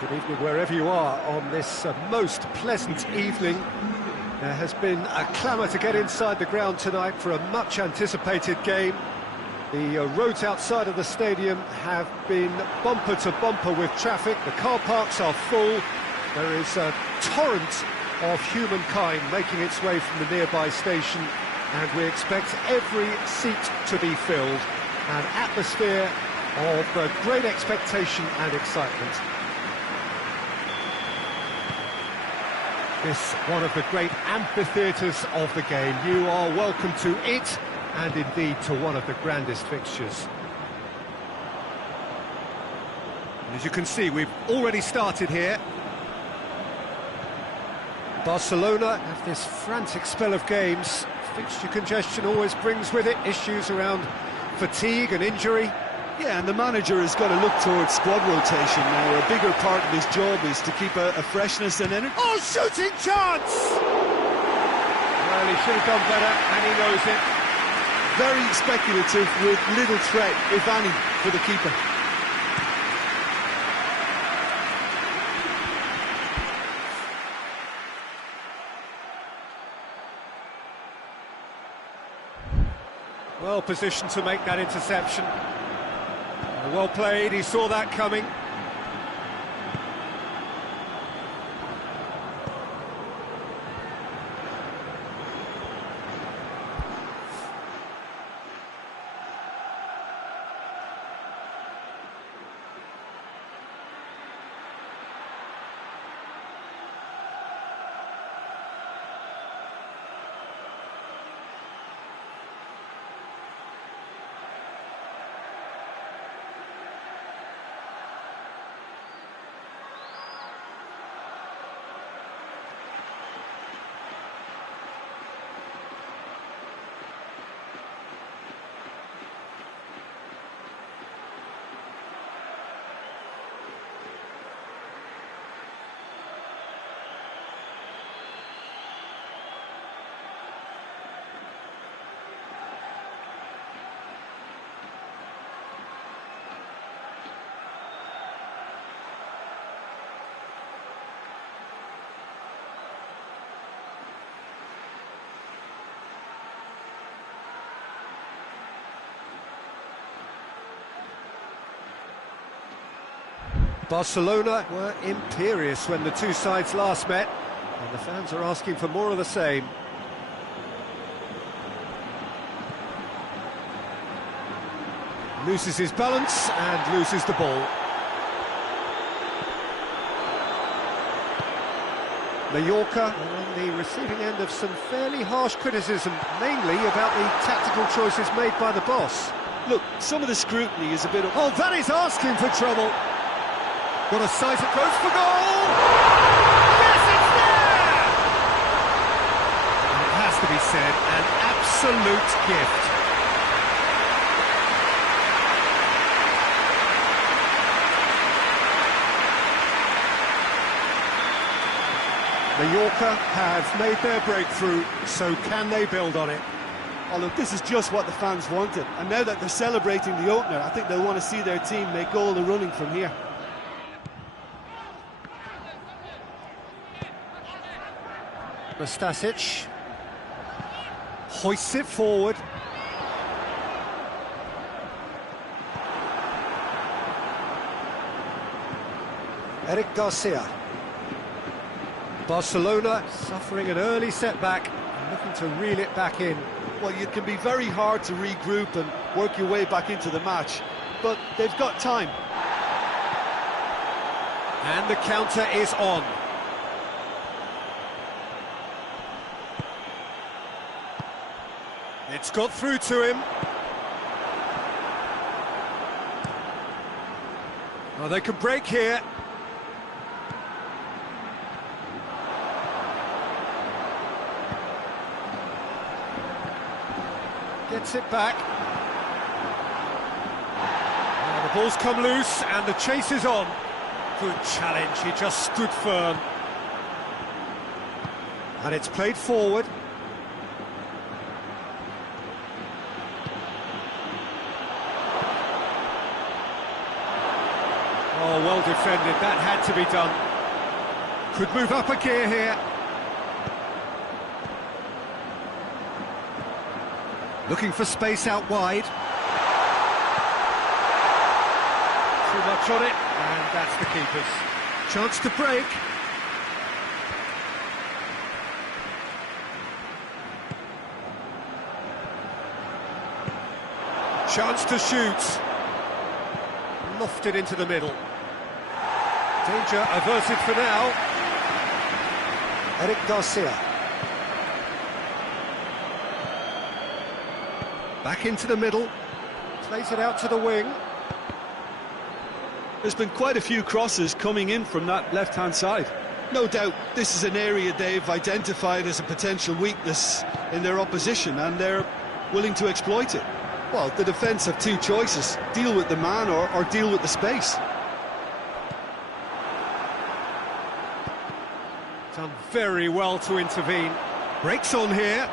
Good evening wherever you are on this most pleasant evening. There has been a clamour to get inside the ground tonight for a much-anticipated game. The roads outside of the stadium have been bumper to bumper with traffic. The car parks are full. There is a torrent of humankind making its way from the nearby station, and we expect every seat to be filled. An atmosphere of great expectation and excitement. This one of the great amphitheatres of the game. You are welcome to it, and indeed to one of the grandest fixtures. And as you can see, we've already started here. Barcelona have this frantic spell of games. Fixture congestion always brings with it issues around fatigue and injury. Yeah, and the manager has got to look towards squad rotation now. A bigger part of his job is to keep a freshness and energy. Oh, shooting chance! Well, he should have done better, and he knows it. Very speculative with little threat, if any, for the keeper. Well positioned to make that interception. Well played, he saw that coming. Barcelona were imperious when the two sides last met, and the fans are asking for more of the same. Loses his balance and loses the ball. Mallorca are on the receiving end of some fairly harsh criticism, mainly about the tactical choices made by the boss. Look, some of the scrutiny is a bit of... Oh, that is asking for trouble! What a sight approach for goal! Yes, it's there! And it has to be said, an absolute gift. Mallorca have made their breakthrough, so can they build on it? Oh, look, this is just what the fans wanted. And now that they're celebrating the opener, I think they'll want to see their team make all the running from here. Stasic hoists it forward. Eric Garcia. Barcelona suffering an early setback and looking to reel it back in. Well, it can be very hard to regroup and work your way back into the match, but they've got time. And the counter is on. It's got through to him. Oh, they can break here. Gets it back. Oh, the ball's come loose and the chase is on. Good challenge, he just stood firm. And it's played forward. Oh, well defended, that had to be done. Could move up a gear here. Looking for space out wide. Too much on it, and that's the keeper's. Chance to break. Chance to shoot. Lofted into the middle. Danger averted for now. Eric Garcia. Back into the middle. Plays it out to the wing. There's been quite a few crosses coming in from that left-hand side. No doubt this is an area they've identified as a potential weakness in their opposition, and they're willing to exploit it. Well, the defence have two choices: deal with the man or deal with the space. Done very well to intervene. Breaks on here.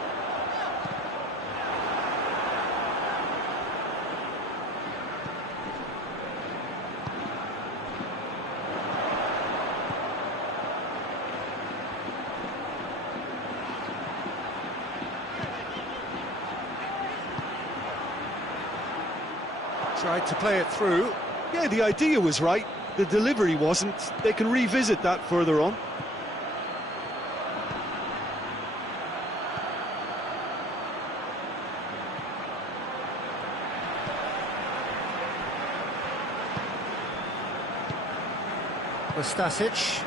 Tried to play it through. Yeah, the idea was right. The delivery wasn't. They can revisit that further on. Stasic.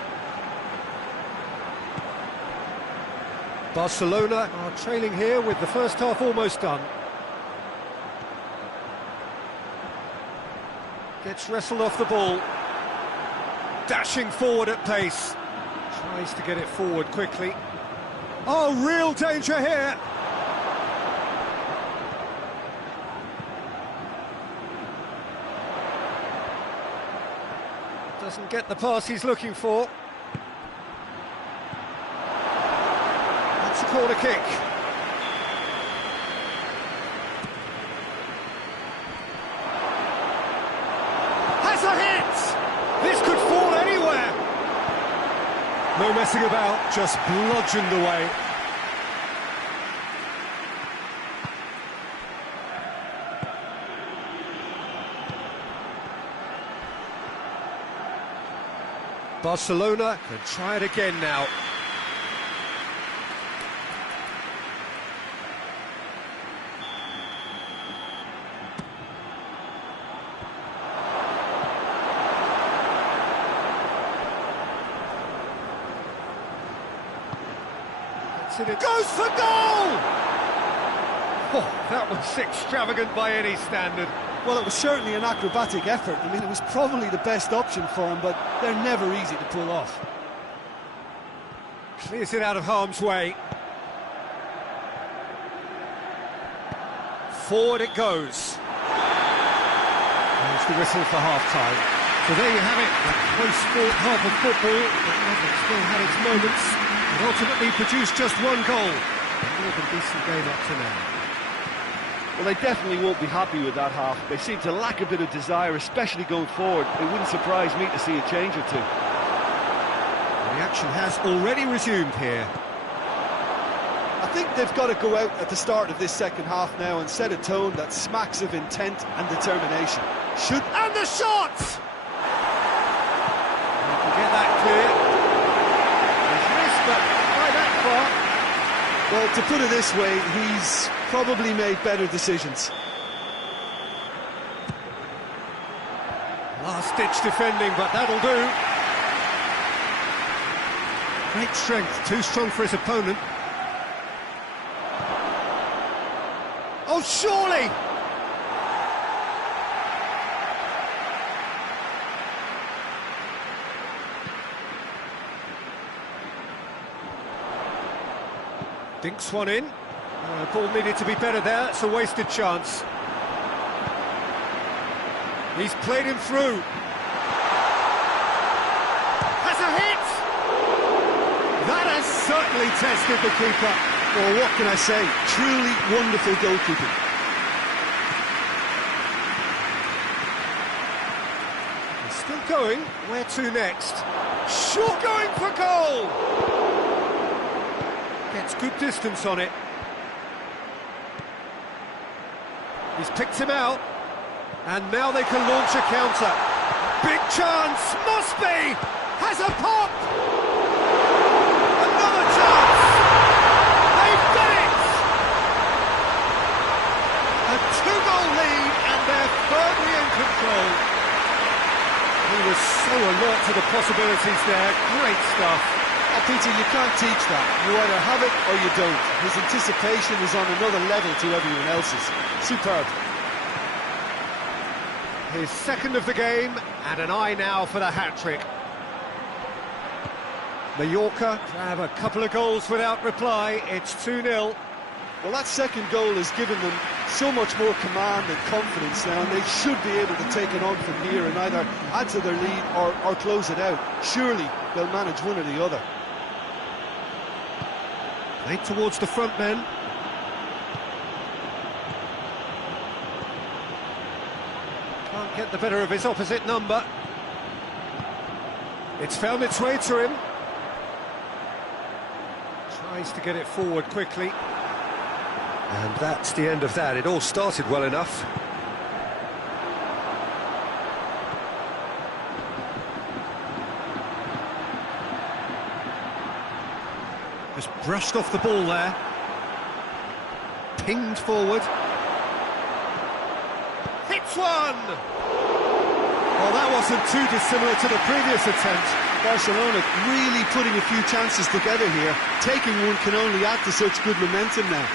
Barcelona are trailing here with the first half almost done. Gets wrestled off the ball. Dashing forward at pace. Tries to get it forward quickly. Oh, real danger here. Doesn't get the pass he's looking for. That's a corner kick. Has a hit! This could fall anywhere. No messing about, just bludgeoned away. Barcelona can try it again now. It goes for goal! Oh, that was extravagant by any standard. Well, it was certainly an acrobatic effort. I mean, it was probably the best option for him, but they're never easy to pull off. Clears it out of harm's way. Forward it goes. There's the whistle for half-time. So there you have it, a close-fought half of football, but Madrid still had its moments, and ultimately produced just one goal. A more than decent game up to now. Well, they definitely won't be happy with that half. They seem to lack a bit of desire, especially going forward. It wouldn't surprise me to see a change or two. The action has already resumed here. I think they've got to go out at the start of this second half now and set a tone that smacks of intent and determination. And the shot! You can get that clear. He's missed, but by that far. Well, to put it this way, he's probably made better decisions. Last-ditch defending, but that'll do. Great strength, too strong for his opponent. Oh, surely! Dinks one in. Ball needed to be better there. It's a wasted chance. He's played him through. Has a hit! That has certainly tested the keeper. Well, what can I say? Truly wonderful goalkeeping. Still going. Where to next? Short, going for goal! Gets good distance on it. He's picked him out. And now they can launch a counter. Big chance! Must be! Has a pop! Another chance! They've done it! A two-goal lead, and they're firmly in control. He was so alert to the possibilities there. Great stuff. Oh, Peter, you can't teach that. You either have it or you don't. His anticipation is on another level to everyone else's. Superb. His second of the game, and an eye now for the hat-trick. Mallorca have a couple of goals without reply. It's 2-0. Well, that second goal has given them so much more command and confidence now, and they should be able to take it on from here and either add to their lead or close it out. Surely they'll manage one or the other. Played towards the front men. Can't get the better of his opposite number. It's found its way to him. Tries to get it forward quickly. And that's the end of that. It all started well enough. Just brushed off the ball there. Pinged forward. Hits one! Well, that wasn't too dissimilar to the previous attempt. Barcelona really putting a few chances together here. Taking one can only add to such good momentum now.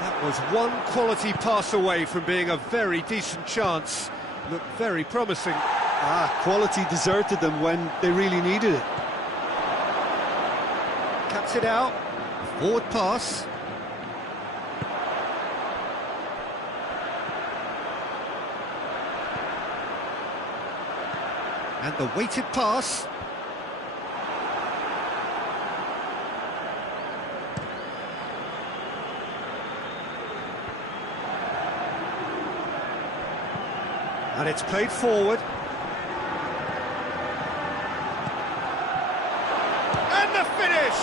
That was one quality pass away from being a very decent chance. Looked very promising. Quality deserted them when they really needed it. Cuts it out. Forward pass. And the weighted pass. And it's played forward. And the finish!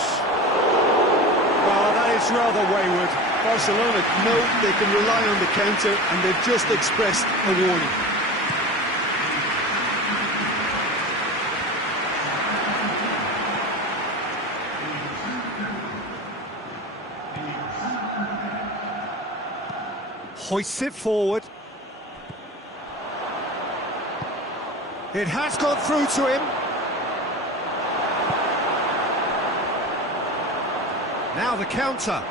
Well, that is rather wayward. Barcelona know they can rely on the counter, and they've just expressed a warning. Hoists it forward. It has gone through to him. Now the counter.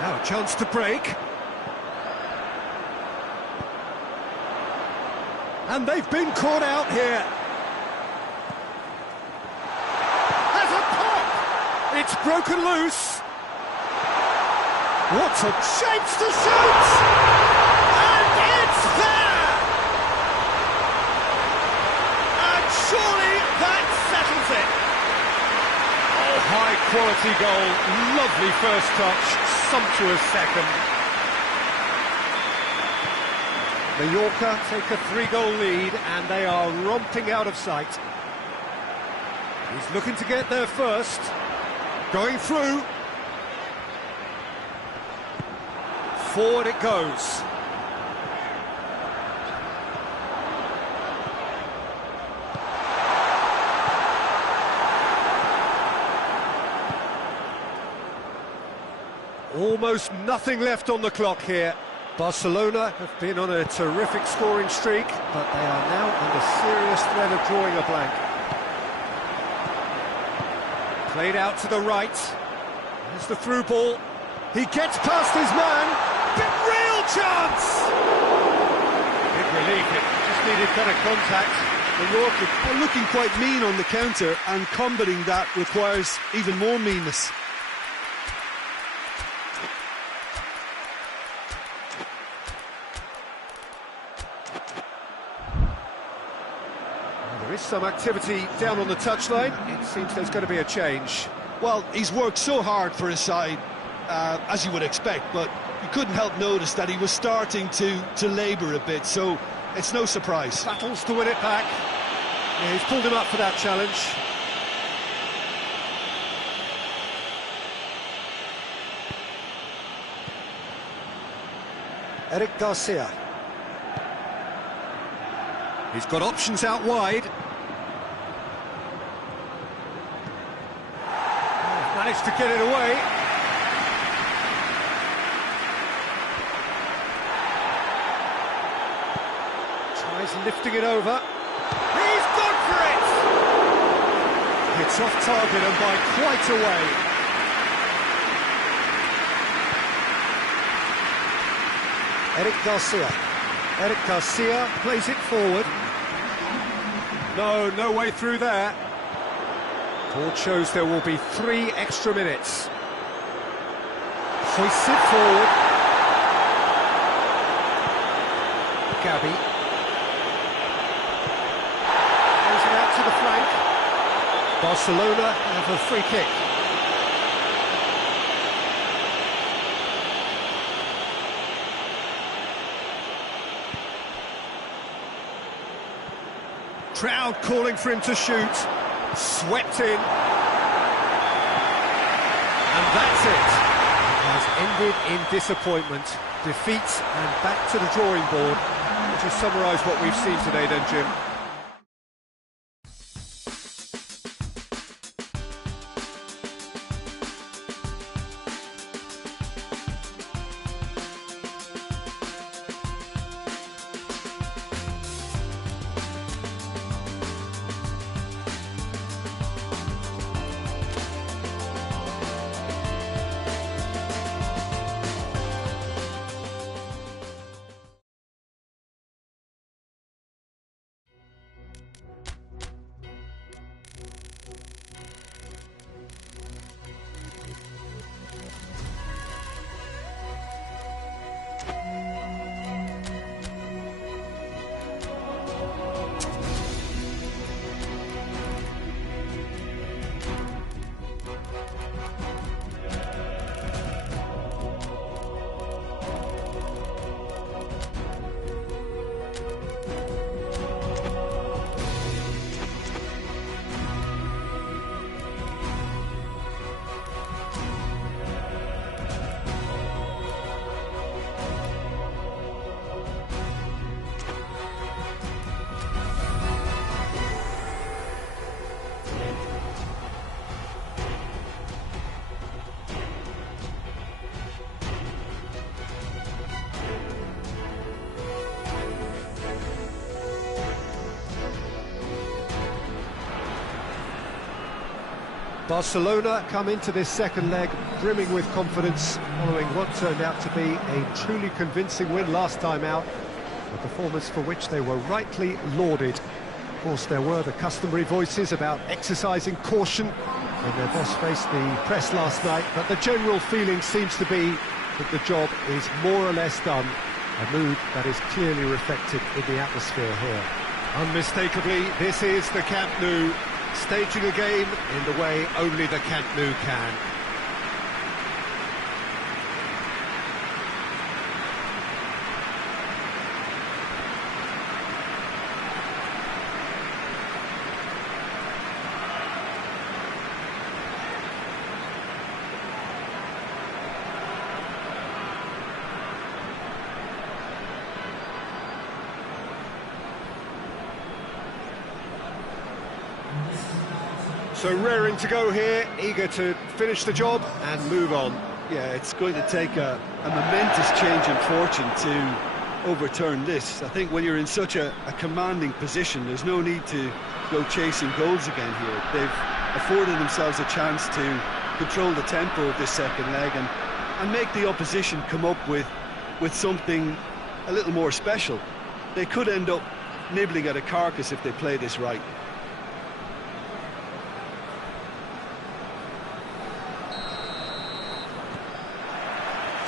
Now a chance to break. And they've been caught out here. Has a pop! It's broken loose. What a chance to shoot! And it's there! And surely that settles it. Oh, high quality goal, lovely first touch, sumptuous second. Mallorca take a 3-goal lead and they are romping out of sight. He's looking to get there first. Going through. Forward it goes. Almost nothing left on the clock here. Barcelona have been on a terrific scoring streak, but they are now under serious threat of drawing a blank. Played out to the right. There's the through ball. He gets past his man. Real chance! Big relief, it just needed better contact. Mallorca are looking quite mean on the counter, and combating that requires even more meanness. Well, there is some activity down on the touchline. It seems there's going to be a change. Well, he's worked so hard for his side, as you would expect, but you couldn't help notice that he was starting to labour a bit, so it's no surprise. Battles to win it back. Yeah, he's pulled him up for that challenge. Eric Garcia. He's got options out wide. Managed to get it away. Tries lifting it over. He's gone for it! It's off target and by quite a way. Eric Garcia. Eric Garcia plays it forward. No way through there. Board shows there will be 3 extra minutes. Hoists it forward. Gabby. Plays it out to the flank. Barcelona have a free kick. Crowd calling for him to shoot. Swept in. And that's it. It has ended in disappointment. Defeat and back to the drawing board. Would you summarise what we've seen today then, Jim? Barcelona come into this second leg brimming with confidence, following what turned out to be a truly convincing win last time out, a performance for which they were rightly lauded. Of course, there were the customary voices about exercising caution when their boss faced the press last night, but the general feeling seems to be that the job is more or less done, a mood that is clearly reflected in the atmosphere here. Unmistakably, this is the Camp Nou, staging a game in the way only the Camp Nou can. So raring to go here, eager to finish the job and move on. Yeah, it's going to take a momentous change in fortune to overturn this. I think when you're in such a commanding position, there's no need to go chasing goals again here. They've afforded themselves a chance to control the tempo of this second leg and make the opposition come up with something a little more special. They could end up nibbling at a carcass if they play this right.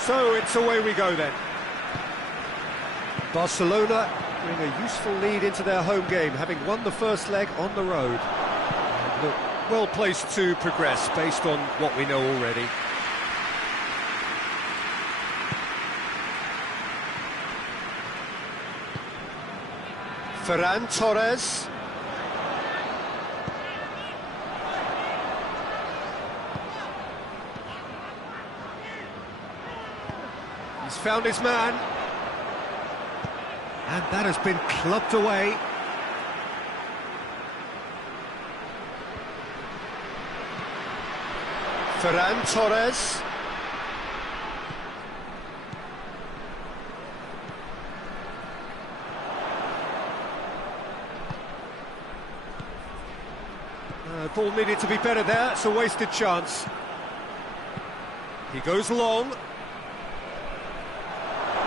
So it's away we go then. Barcelona bring a useful lead into their home game, having won the first leg on the road. And look, Well placed to progress based on what we know already. Ferran Torres. He's found his man. And that has been clubbed away. Ferran Torres. Ball needed to be better there, it's a wasted chance. He goes long.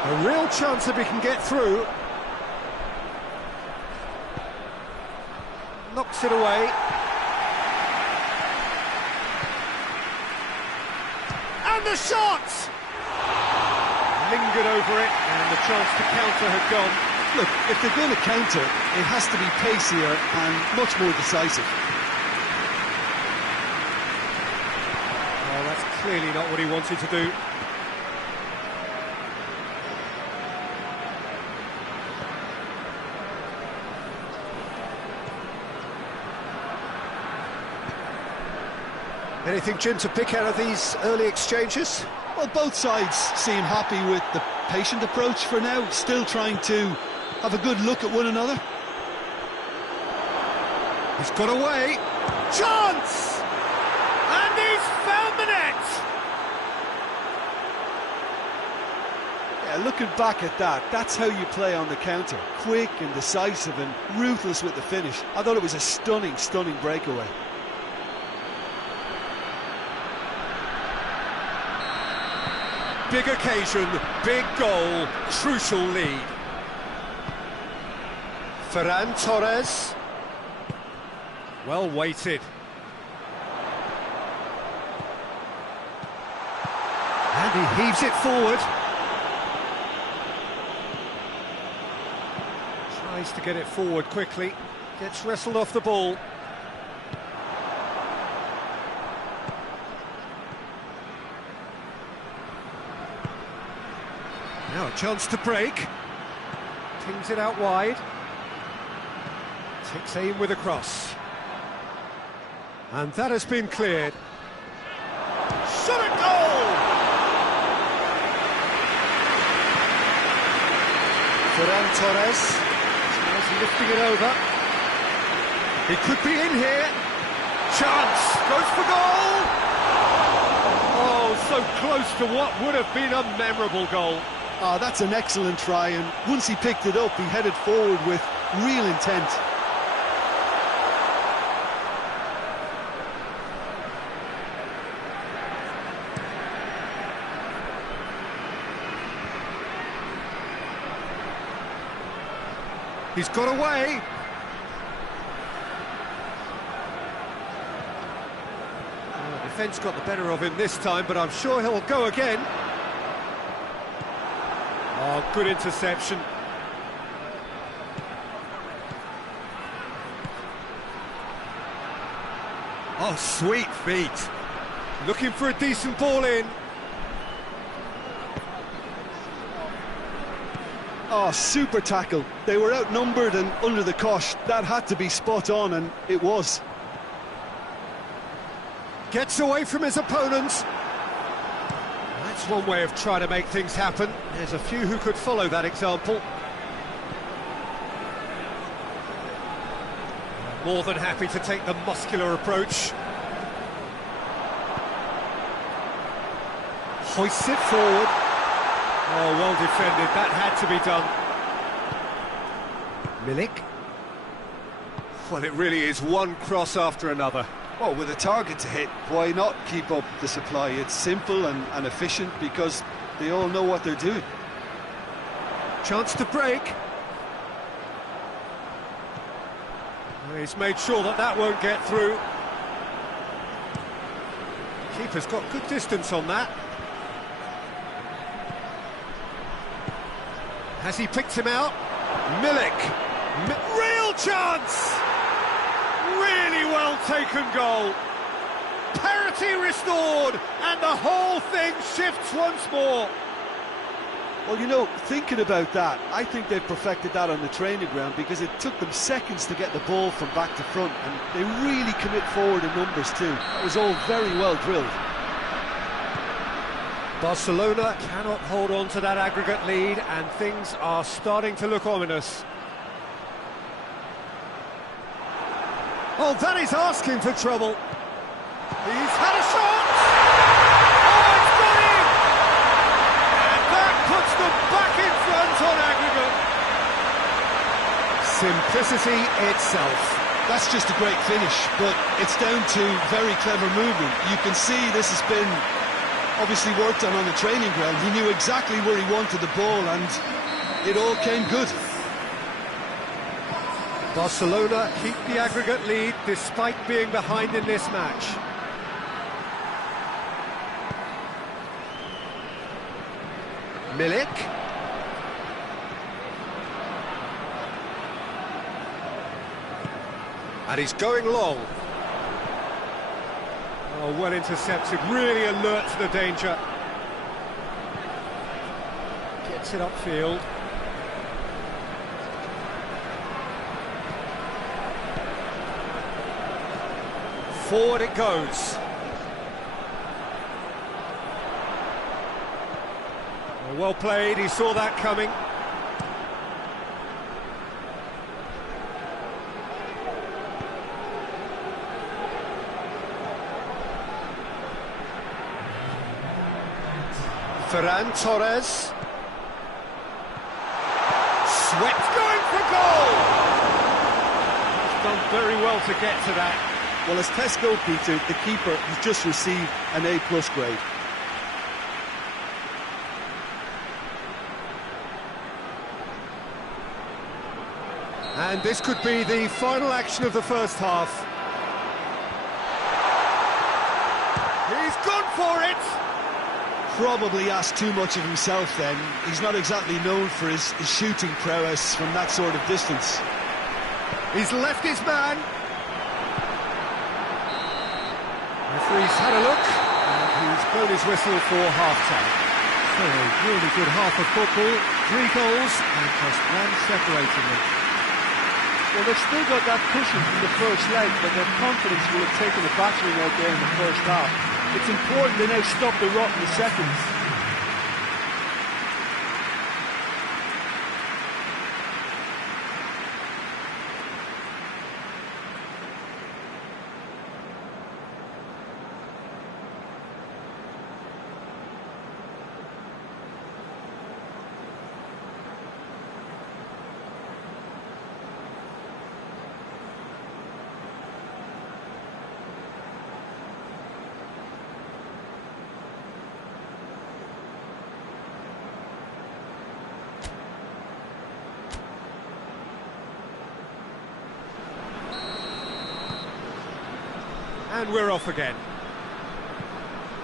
A real chance if he can get through. Knocks it away. And the shot! Lingered over it, and the chance to counter had gone. Look, if they're going to counter, it has to be pacier and much more decisive. Oh, that's clearly not what he wanted to do. Anything, Jim, to pick out of these early exchanges? Well, both sides seem happy with the patient approach for now, still trying to have a good look at one another. He's got away. Chance! And he's found the net! Yeah, looking back at that, that's how you play on the counter. Quick and decisive and ruthless with the finish. I thought it was a stunning, stunning breakaway. Big occasion, big goal, crucial lead. Ferran Torres. Well weighted. And he heaves it forward. Tries to get it forward quickly. Gets wrestled off the ball. Now a chance to break. Tings it out wide. Takes aim with a cross. And that has been cleared. Shot at goal! Ferran Torres. He's lifting it over. He could be in here. Chance! Goes for goal! Oh, so close to what would have been a memorable goal. Oh, that's an excellent try, and once he picked it up, he headed forward with real intent. He's got away. Well, the defence got the better of him this time, but I'm sure he'll go again. Oh, good interception. Oh, sweet feet. Looking for a decent ball in. Oh, super tackle. They were outnumbered and under the cosh. That had to be spot on, and it was. Gets away from his opponents. That's one way of trying to make things happen. There's a few who could follow that example. More than happy to take the muscular approach. Hoists it forward. Oh, well defended. That had to be done. Milik. Well, it really is one cross after another. Well, with a target to hit, why not keep up the supply? It's simple and efficient because they all know what they're doing. Chance to break. He's made sure that that won't get through. Keeper's got good distance on that. Has he picked him out? Milik. Real chance! really well taken goal. Parity restored, and the whole thing shifts once more. Well, you know, thinking about that, I think they've perfected that on the training ground, because it took them seconds to get the ball from back to front, and they really commit forward in numbers too. That was all very well drilled. Barcelona cannot hold on to that aggregate lead, and things are starting to look ominous. Oh, that is asking for trouble. He's had a shot! Oh, it's got in! And that puts them back in front on aggregate. Simplicity itself. That's just a great finish, but it's down to very clever movement. You can see this has been obviously worked on the training ground. He knew exactly where he wanted the ball, and it all came good. Barcelona keep the aggregate lead despite being behind in this match. Milik. And he's going long. Oh, well intercepted, really alert to the danger. Gets it upfield. Forward it goes. Well played, he saw that coming. Ferran Torres. Swept, going for goal! He's done very well to get to that. Well, as tests go, Peter, the keeper has just received an A+ grade. And this could be the final action of the first half. He's gone for it! Probably asked too much of himself then. He's not exactly known for his shooting prowess from that sort of distance. He's left his man. Referee's had a look, and he's blown his whistle for half-time. So, a really good half of football, 3 goals, and just one separating them. Well, they've still got that cushion from the first leg, but their confidence will have taken a battering out there in the first half. It's important they now stop the rot in the seconds. And we're off again.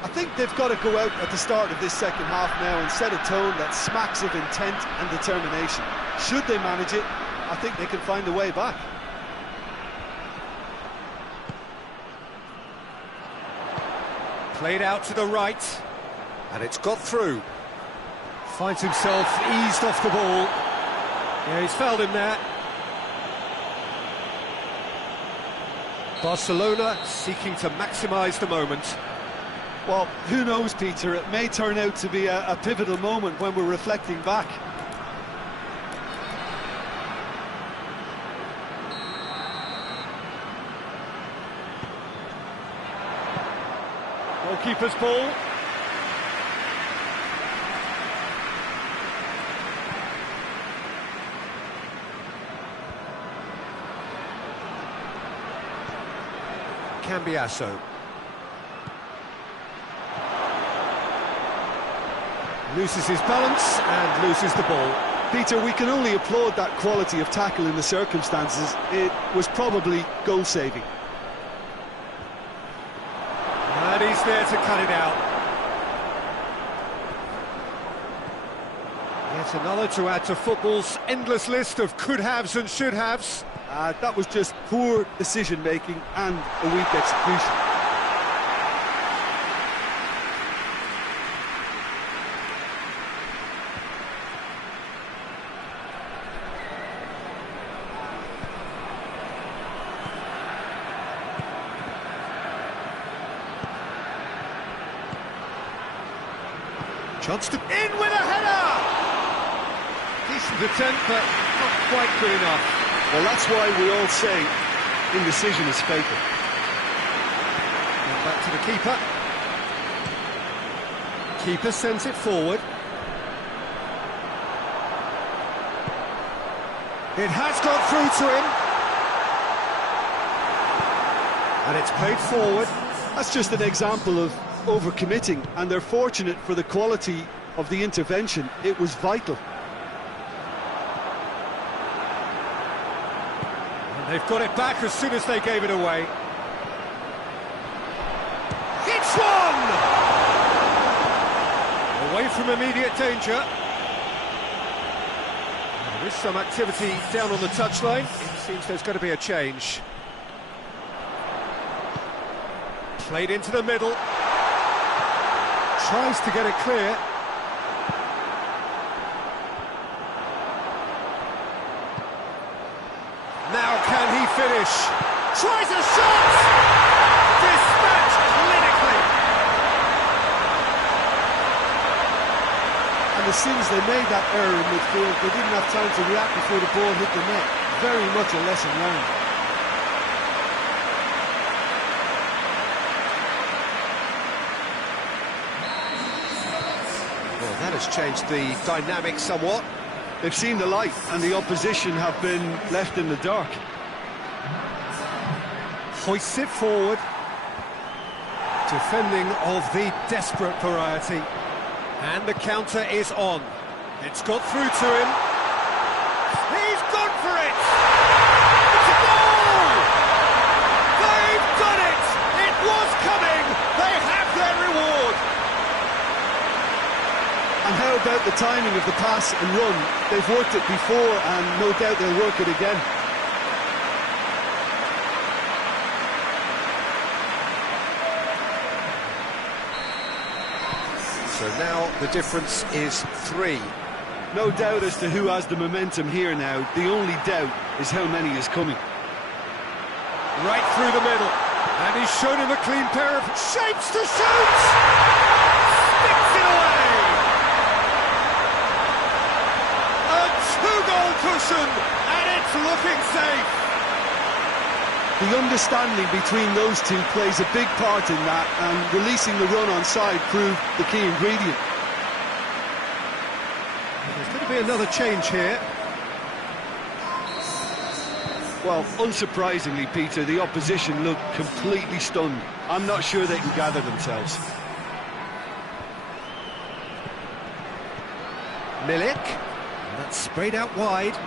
I think they've got to go out at the start of this second half now and set a tone that smacks of intent and determination. Should they manage it, I think they can find a way back. Played out to the right, and it's got through. Finds himself eased off the ball. Yeah, he's fouled him there. Barcelona seeking to maximise the moment. Well, who knows, Peter, it may turn out to be a pivotal moment when we're reflecting back. Goalkeeper's ball. Cambiasso. Loses his balance and loses the ball. Peter, we can only applaud that quality of tackle in the circumstances. It was probably goal-saving. And he's there to cut it out. Yet Yet another to add to football's endless list of could-haves and should-haves. That was just poor decision-making and a weak execution. Chance to... in with a header! Decent attempt, but not quite good enough. Well, that's why we all say indecision is fatal. And back to the keeper. Keeper sends it forward. It has gone through to him. And it's played forward. That's just an example of overcommitting, and they're fortunate for the quality of the intervention. It was vital. And they've got it back as soon as they gave it away. It's one! Away from immediate danger. There is some activity down on the touchline. It seems there's going to be a change. Played into the middle. Tries to get it clear. Now can he finish? Tries a shot! Dispatched clinically! And as soon as they made that error in midfield, they didn't have time to react before the ball hit the net. Very much a lesson learned. That has changed the dynamic somewhat. They've seen the light, and the opposition have been left in the dark. Hoists it forward. Defending of the desperate variety. And the counter is on. It's got through to him. He's gone for it! It's a goal! They've done it! It was coming! They have their reward! And how about the timing of the pass and run? They've worked it before, and no doubt they'll work it again. So now the difference is 3. No doubt as to who has the momentum here now. The only doubt is how many is coming. Right through the middle. And he's shown him a clean pair of shapes to shoot! Sticks it away! Two-goal cushion, and it's looking safe. The understanding between those two plays a big part in that, and releasing the run on side proved the key ingredient. There's going to be another change here. Well, unsurprisingly, Peter, the opposition looked completely stunned. I'm not sure they can gather themselves. Milik. That's sprayed out wide.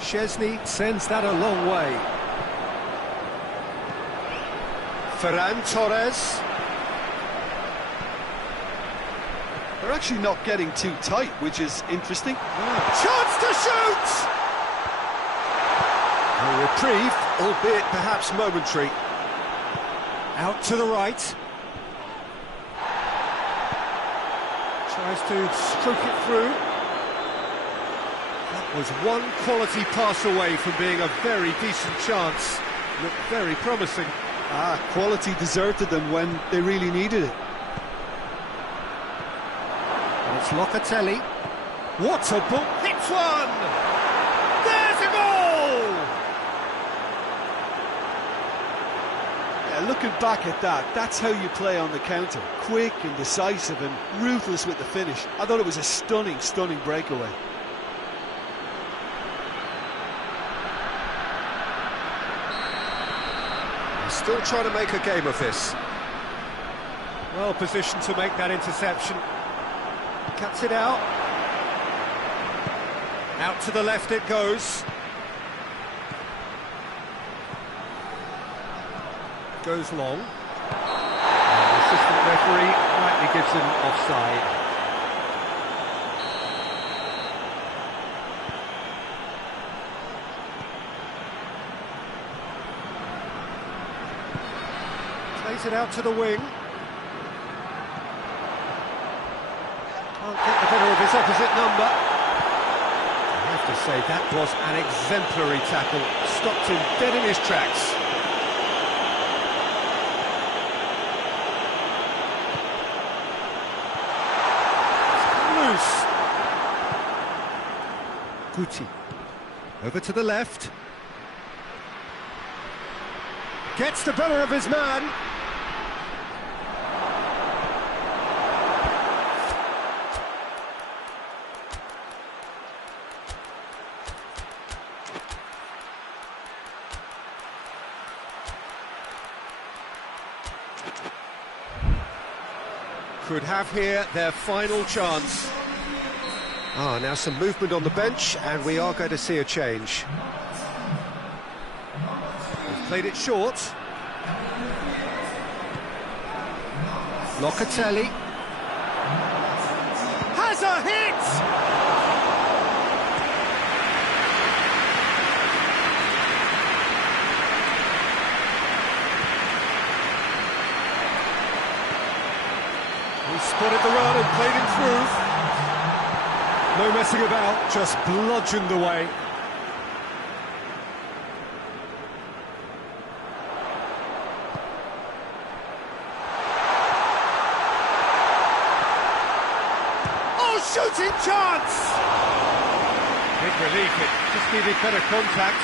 Szczesny sends that a long way. Ferran Torres. They're actually not getting too tight, which is interesting. Chance to shoot! A reprieve, albeit perhaps momentary. Out to the right. Tries to stroke it through. That was one quality pass away from being a very decent chance. Looked very promising. Quality deserted them when they really needed it. And it's Locatelli. What a ball! Hits one! There's a goal! Yeah, looking back at that, that's how you play on the counter. Quick and decisive and ruthless with the finish. I thought it was a stunning, stunning breakaway. Still trying to make a game of this. Well positioned to make that interception. Cuts it out. Out to the left it goes. Goes long. And the assistant referee rightly gives him offside. Plays it out to the wing. Can't get the better of his opposite number. I have to say, that was an exemplary tackle. Stopped him dead in his tracks. Loose. Guti. Over to the left. Gets the better of his man. Could have here their final chance. Now some movement on the bench, and we are going to see a change. They've played it short. Locatelli. Has a hit! He spotted the run and played him through. No messing about, just bludgeoned away. Oh, shooting chance! Big relief, it just needed better contact.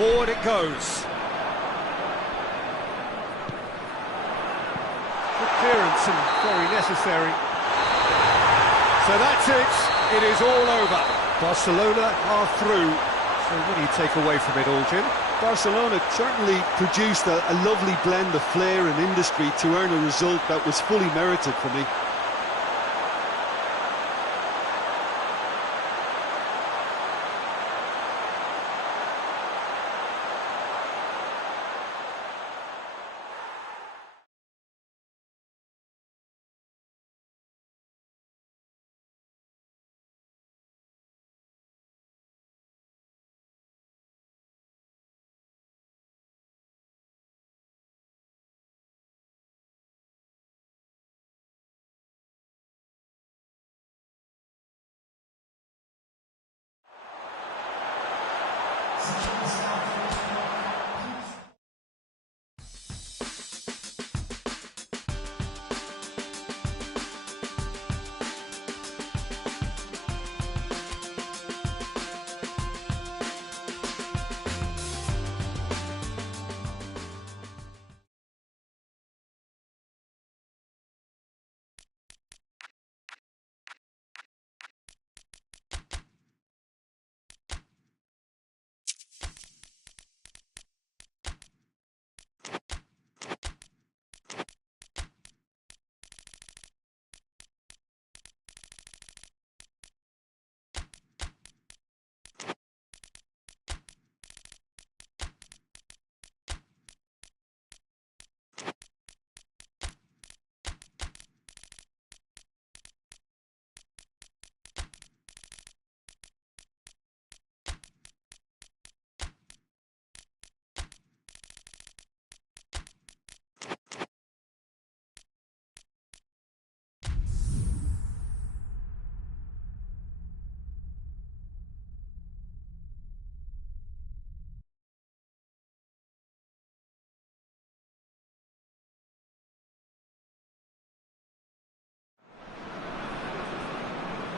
Forward it goes. Good clearance and very necessary. So that's it. It is all over. Barcelona are through. So what do you take away from it all, Jim? Barcelona certainly produced a lovely blend of flair and industry to earn a result that was fully merited for me.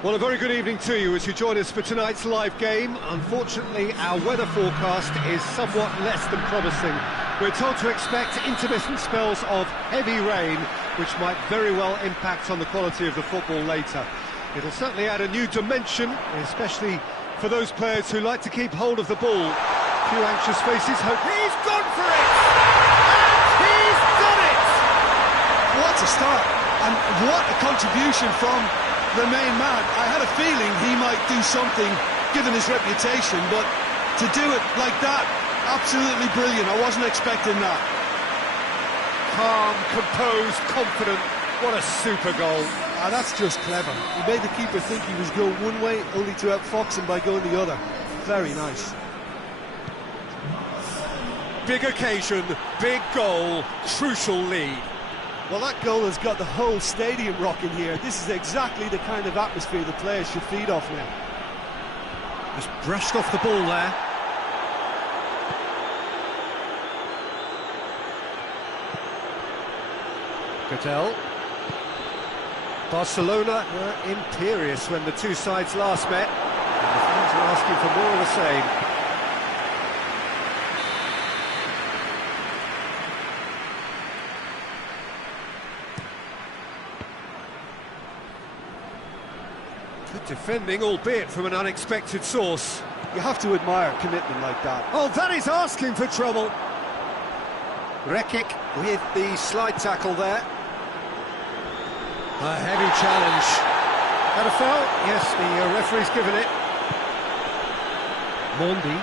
Well, a very good evening to you as you join us for tonight's live game. Unfortunately, our weather forecast is somewhat less than promising. We're told to expect intermittent spells of heavy rain, which might very well impact on the quality of the football later. It'll certainly add a new dimension, especially for those players who like to keep hold of the ball. A few anxious faces hope he's gone for it! And he's done it! What a start, and what a contribution from the main man. I had a feeling he might do something, given his reputation, but to do it like that, absolutely brilliant. I wasn't expecting that. Calm, composed, confident. What a super goal. Ah, that's just clever. He made the keeper think he was going one way, only to outfox him by going the other. Very nice. Big occasion, big goal, crucial lead. Well, that goal has got the whole stadium rocking here. This is exactly the kind of atmosphere the players should feed off now. Just brushed off the ball there. Cattell. Barcelona were imperious when the two sides last met, and the fans are asking for more of the same. Good defending, albeit from an unexpected source. You have to admire commitment like that. Oh, that is asking for trouble. Rekic with the slide tackle there. A heavy challenge. Had a foul? Yes, the referee's given it. Mondi.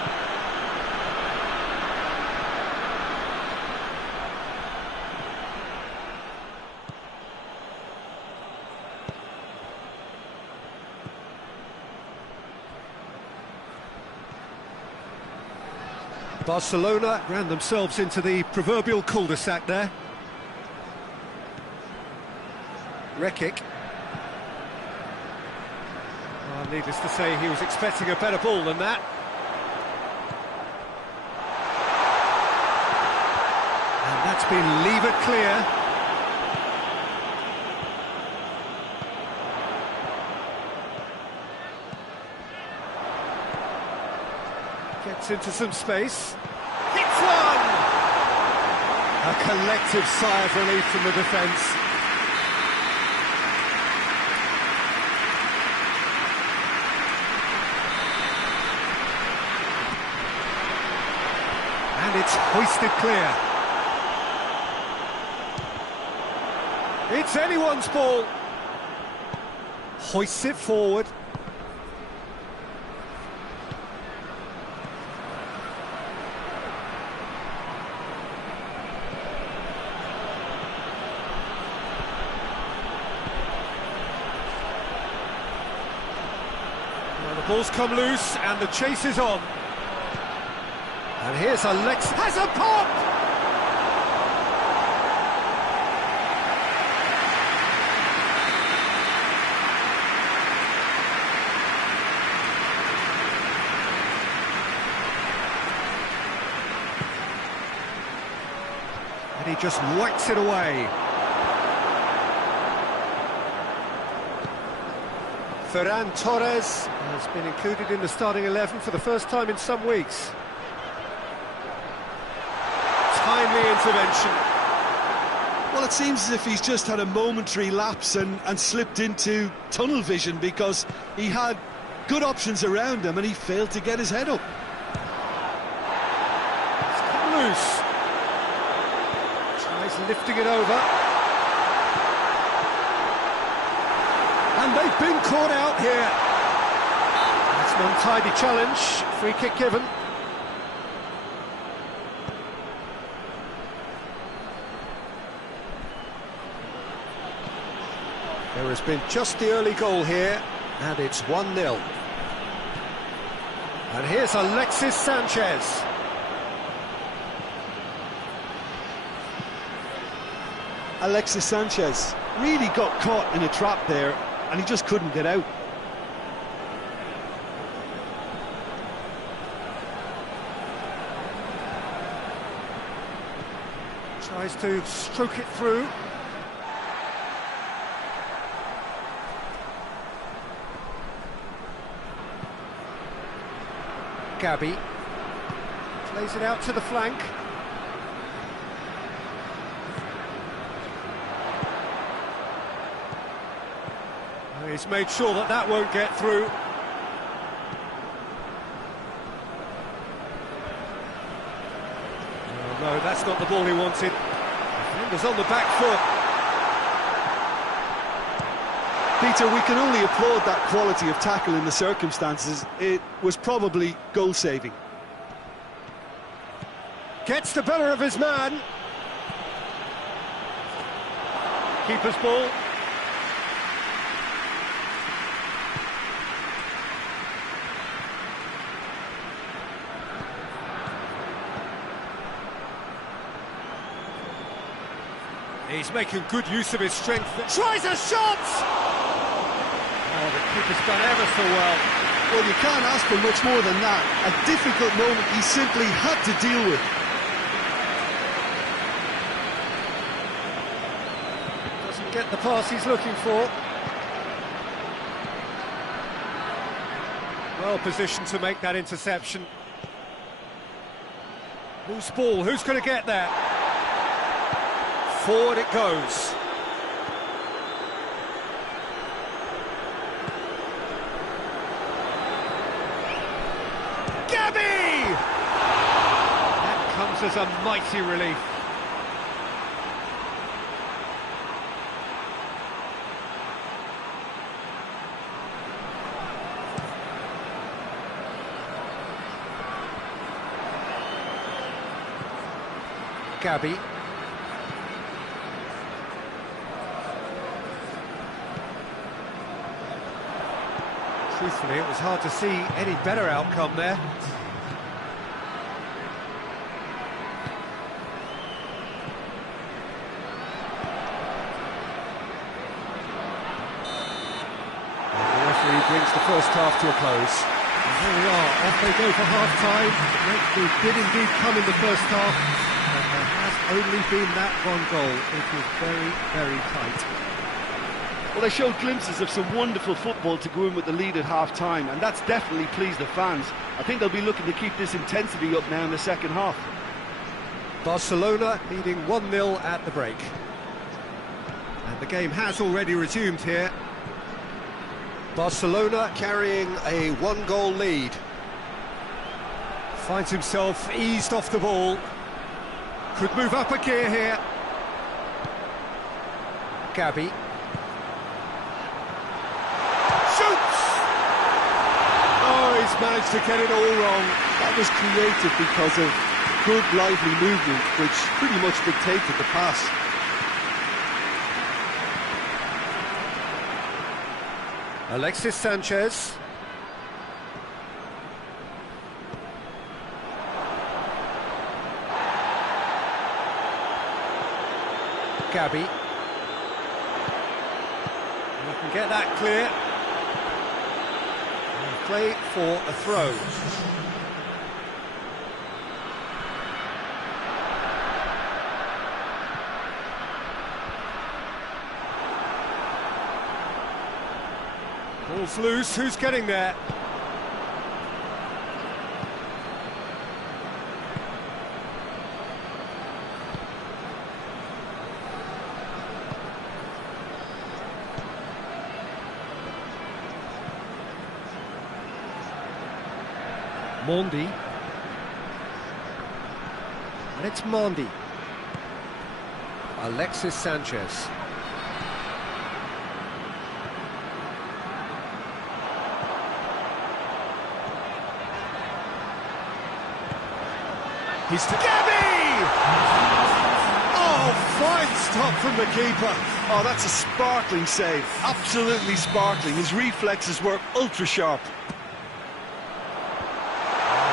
Barcelona ran themselves into the proverbial cul-de-sac there. Rekic. Oh, needless to say, he was expecting a better ball than that. And that's been levered clear. Gets into some space. Hits one! A collective sigh of relief from the defence. And it's hoisted clear. It's anyone's ball. Hoists it forward. Well, the ball's come loose and the chase is on. And here's Alex, has a pop! And he just whacks it away. Ferran Torres has been included in the starting 11 for the first time in some weeks. Timely intervention. Well, it seems as if he's just had a momentary lapse and slipped into tunnel vision, because he had good options around him and he failed to get his head up. It's come loose. Tries lifting it over. And they've been caught out here. That's an untidy challenge. Free kick given. There has been just the early goal here, and it's 1-0. And here's Alexis Sanchez. Alexis Sanchez really got caught in a trap there, and he just couldn't get out. Tries to stroke it through. Gabby plays it out to the flank. He's made sure that that won't get through. Oh, no, that's not the ball he wanted. Defender's on the back foot. Peter, we can only applaud that quality of tackle in the circumstances. It was probably goal-saving. Gets the better of his man. Keeper's ball. He's making good use of his strength. Tries a shot! Oh, the keeper's done ever so well. Well, you can't ask for much more than that. A difficult moment he simply had to deal with. Doesn't get the pass he's looking for. Well positioned to make that interception. Loose ball, who's going to get there? Forward it goes. Gabby! That comes as a mighty relief. Gabby. Truthfully, it was hard to see any better outcome there. And the referee brings the first half to a close. And here we are, off they go for half-time. They did indeed come in the first half, and there has only been that one goal. It was very, very tight. Well, they showed glimpses of some wonderful football to go in with the lead at half-time, and that's definitely pleased the fans. I think they'll be looking to keep this intensity up now in the second half. Barcelona leading 1-0 at the break. And the game has already resumed here. Barcelona carrying a one-goal lead. Finds himself eased off the ball. Could move up a gear here. Gabby. He's managed to get it all wrong. That was created because of good, lively movement, which pretty much dictated the pass. Alexis Sanchez. Gabby. You can get that clear. Play for a throw. Ball's loose, who's getting there? Mondi. And it's Mondi. Alexis Sanchez. He's to Gabby! Oh, fine stop from the keeper. Oh, that's a sparkling save. Absolutely sparkling. His reflexes were ultra sharp.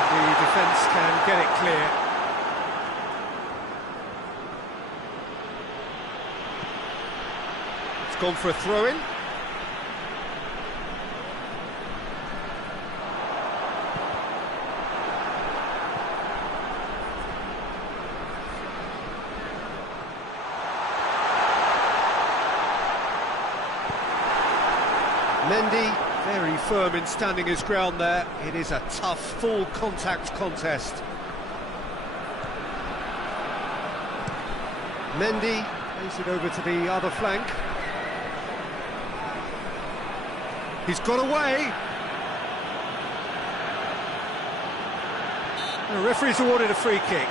The defence can get it clear. It's gone for a throw-in. Mendy, very firm in standing his ground there. It is a tough, full contact contest. Mendy plays it over to the other flank. He's got away. The referee's awarded a free kick.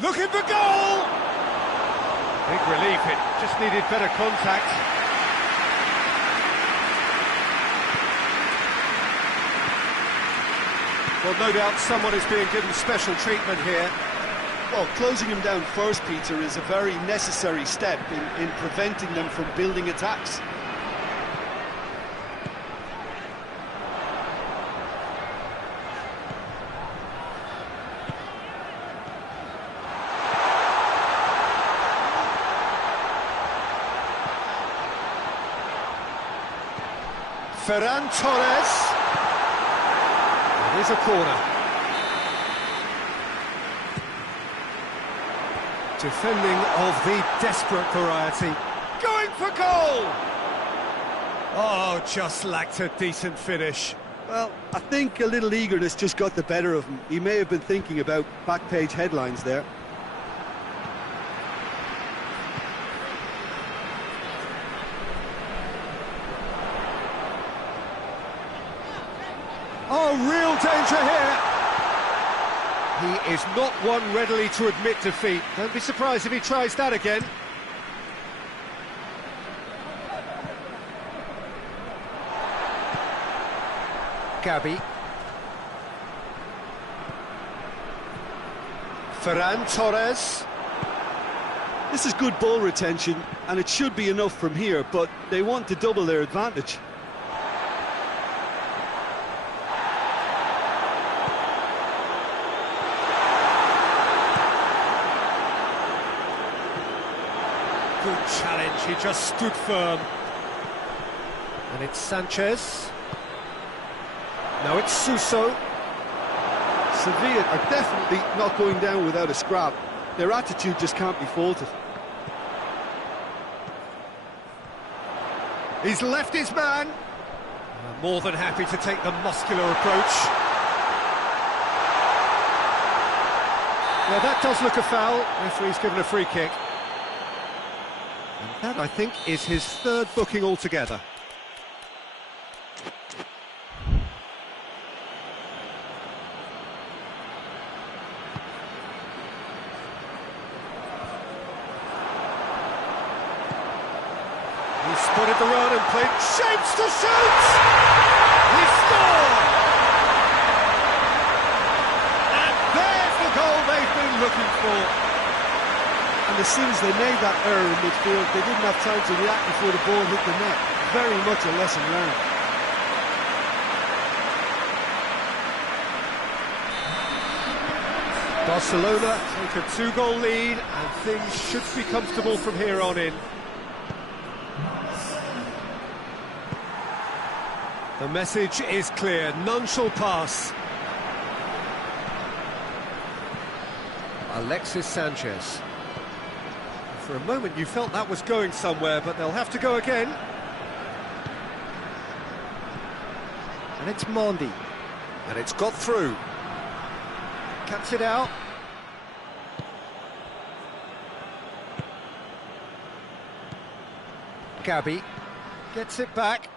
Looking for goal! Big relief, it just needed better contact. Well, no doubt someone is being given special treatment here. Well, closing him down first, Peter, is a very necessary step in preventing them from building attacks. Ferran Torres. It is a corner. Defending of the desperate variety. Going for goal! Oh, just lacked a decent finish. Well, I think a little eagerness just got the better of him. He may have been thinking about back-page headlines there. Oh, real danger here. He is not one readily to admit defeat. Don't be surprised if he tries that again. Gabi. Ferran Torres. This is good ball retention, and it should be enough from here, but they want to double their advantage. Good challenge, he just stood firm. And it's Sanchez. Now it's Suso. Sevilla are definitely not going down without a scrap. Their attitude just can't be faulted. He's left his man. More than happy to take the muscular approach. Now that does look a foul. Referee's given a free kick. And that, I think, is his third booking altogether. He spotted the run and played shapes to shoot! He scored! And there's the goal they've been looking for. And as soon as they made that error in midfield, they didn't have time to react before the ball hit the net. Very much a lesson learned. Barcelona take a 2-goal lead, and things should be comfortable from here on in. The message is clear, none shall pass. Alexis Sanchez. For a moment you felt that was going somewhere, but they'll have to go again. And it's Mondi. And it's got through. Cuts it out. Gabi gets it back.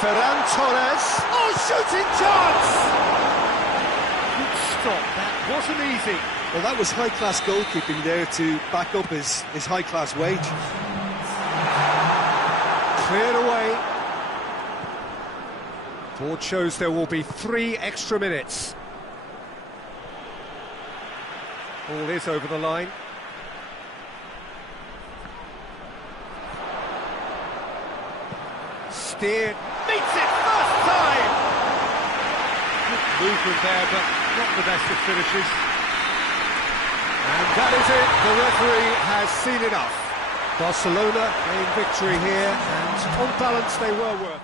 Ferran Torres. Oh, shooting chance! Stop, that wasn't easy. Well, that was high-class goalkeeping there to back up his high-class wage. Cleared away. Board shows there will be 3 extra minutes. Ball is over the line. Steered, meets it first time! Good movement there, but not the best of finishes. And that is it, the referee has seen enough. Barcelona gained victory here, and on balance they were worth it.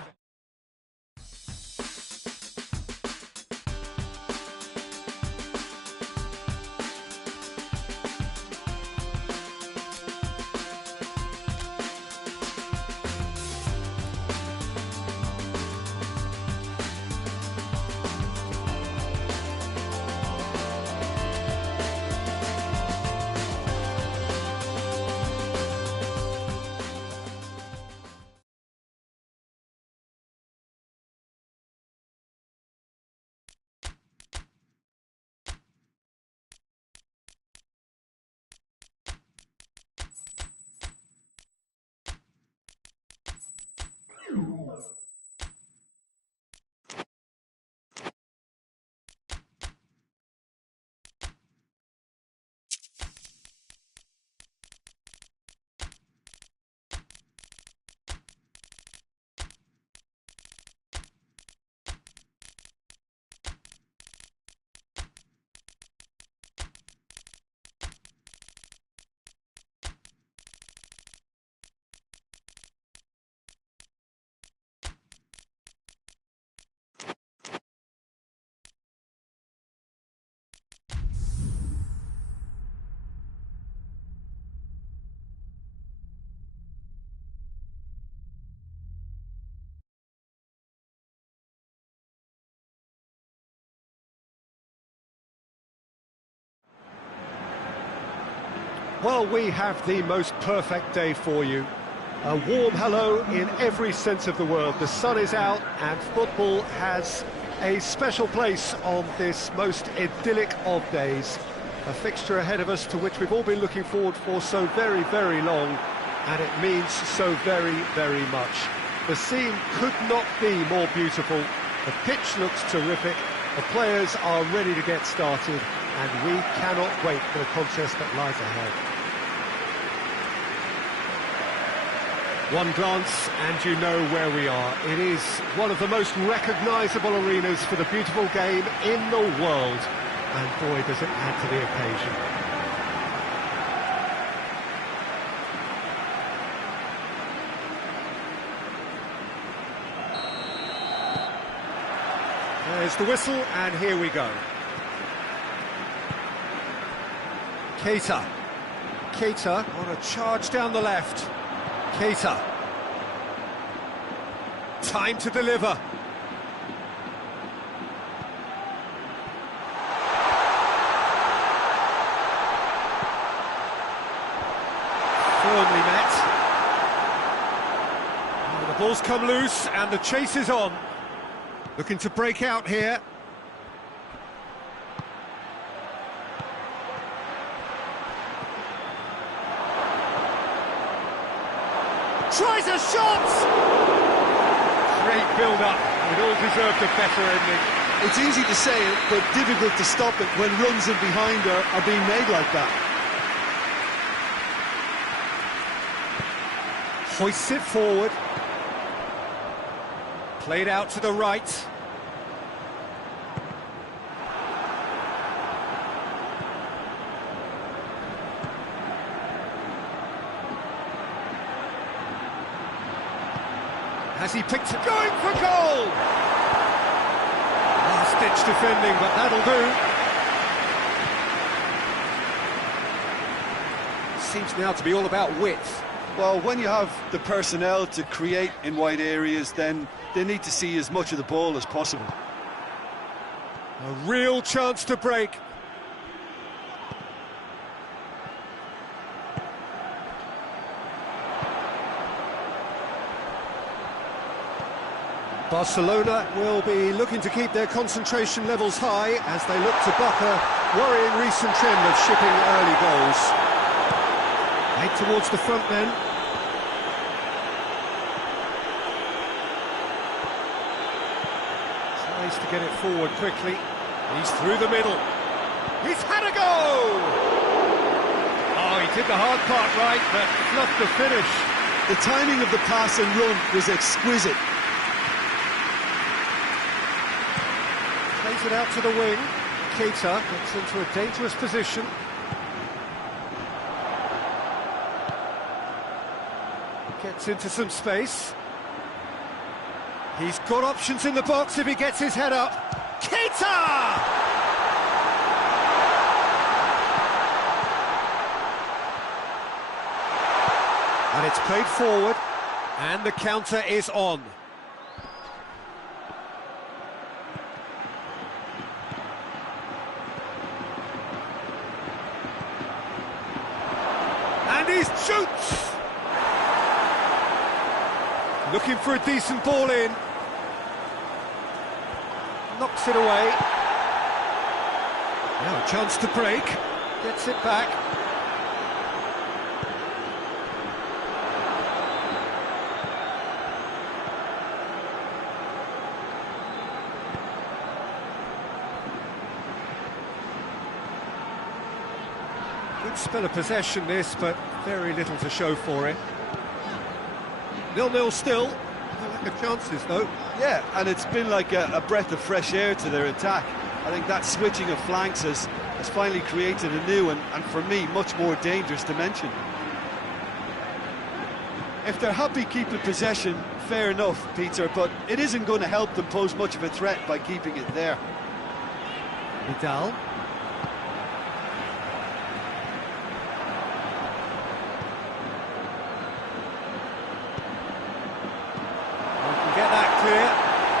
Well, we have the most perfect day for you. A warm hello in every sense of the word. The sun is out and football has a special place on this most idyllic of days. A fixture ahead of us to which we've all been looking forward for so very, very long, and it means so very, very much. The scene could not be more beautiful. The pitch looks terrific. The players are ready to get started, and we cannot wait for the contest that lies ahead. One glance and you know where we are. It is one of the most recognisable arenas for the beautiful game in the world. And boy, does it add to the occasion. There's the whistle, and here we go. Keita on a charge down the left. Keita. Time to deliver. Firmly met. Oh, the ball's come loose and the chase is on. Looking to break out here. Tries a shot! Great build-up. It all deserved a better ending. It's easy to say it, but difficult to stop it when runs in behind are being made like that. Hoists it forward. Played out to the right. Has he picked it? Going for goal! Last-ditch defending, but that'll do. Seems now to be all about width. Well, when you have the personnel to create in wide areas, then they need to see as much of the ball as possible. A real chance to break. Barcelona will be looking to keep their concentration levels high as they look to buck a worrying recent trend of shipping early goals. Head towards the front then. Tries to get it forward quickly. He's through the middle. He's had a go! Oh, he did the hard part right, but fluffed the finish. The timing of the pass and run was exquisite. Plays it out to the wing. Keita gets into a dangerous position. Gets into some space. He's got options in the box if he gets his head up. Keita! And it's played forward, and the counter is on. And he shoots! Looking for a decent ball in. Knocks it away. Now a chance to break. Gets it back. Good spell of possession this, but very little to show for it. 0-0 still. No lack of chances though. Yeah, and it's been like a breath of fresh air to their attack. I think that switching of flanks has finally created a new and for me, much more dangerous dimension. If they're happy keeping possession, fair enough, Peter, but it isn't going to help them pose much of a threat by keeping it there. Vidal. Get that clear.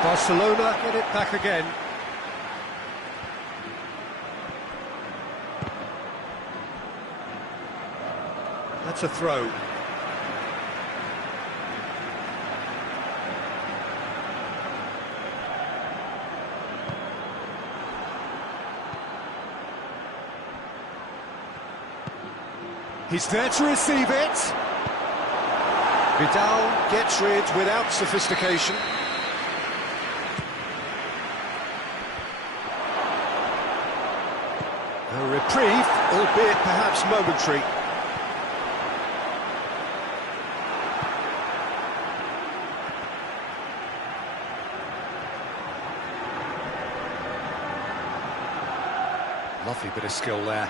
Barcelona get it back again. That's a throw. He's there to receive it. Vidal gets rid without sophistication. A reprieve, albeit perhaps momentary. Lovely bit of skill there.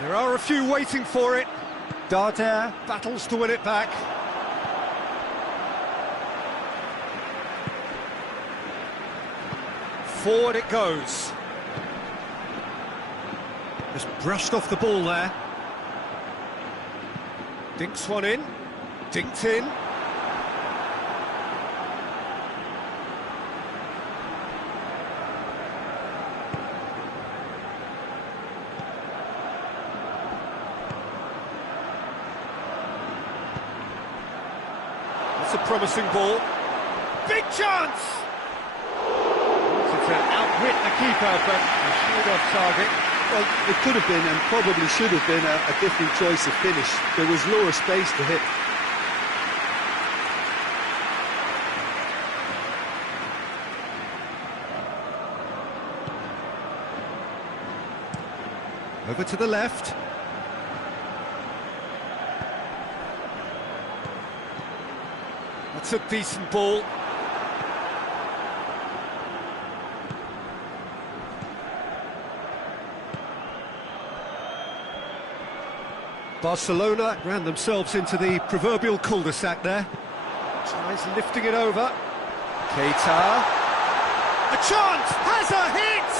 There are a few waiting for it. Darder battles to win it back. Forward it goes. Just brushed off the ball there. Dinks one in. Dinked in. That's a promising ball. Big chance! To outwit the keeper, but short off target. Well, it could have been and probably should have been a different choice of finish. There was lower space to hit. Over to the left. That's a decent ball. Barcelona ran themselves into the proverbial cul-de-sac there. Tries lifting it over. Keita. A chance! Has a hit!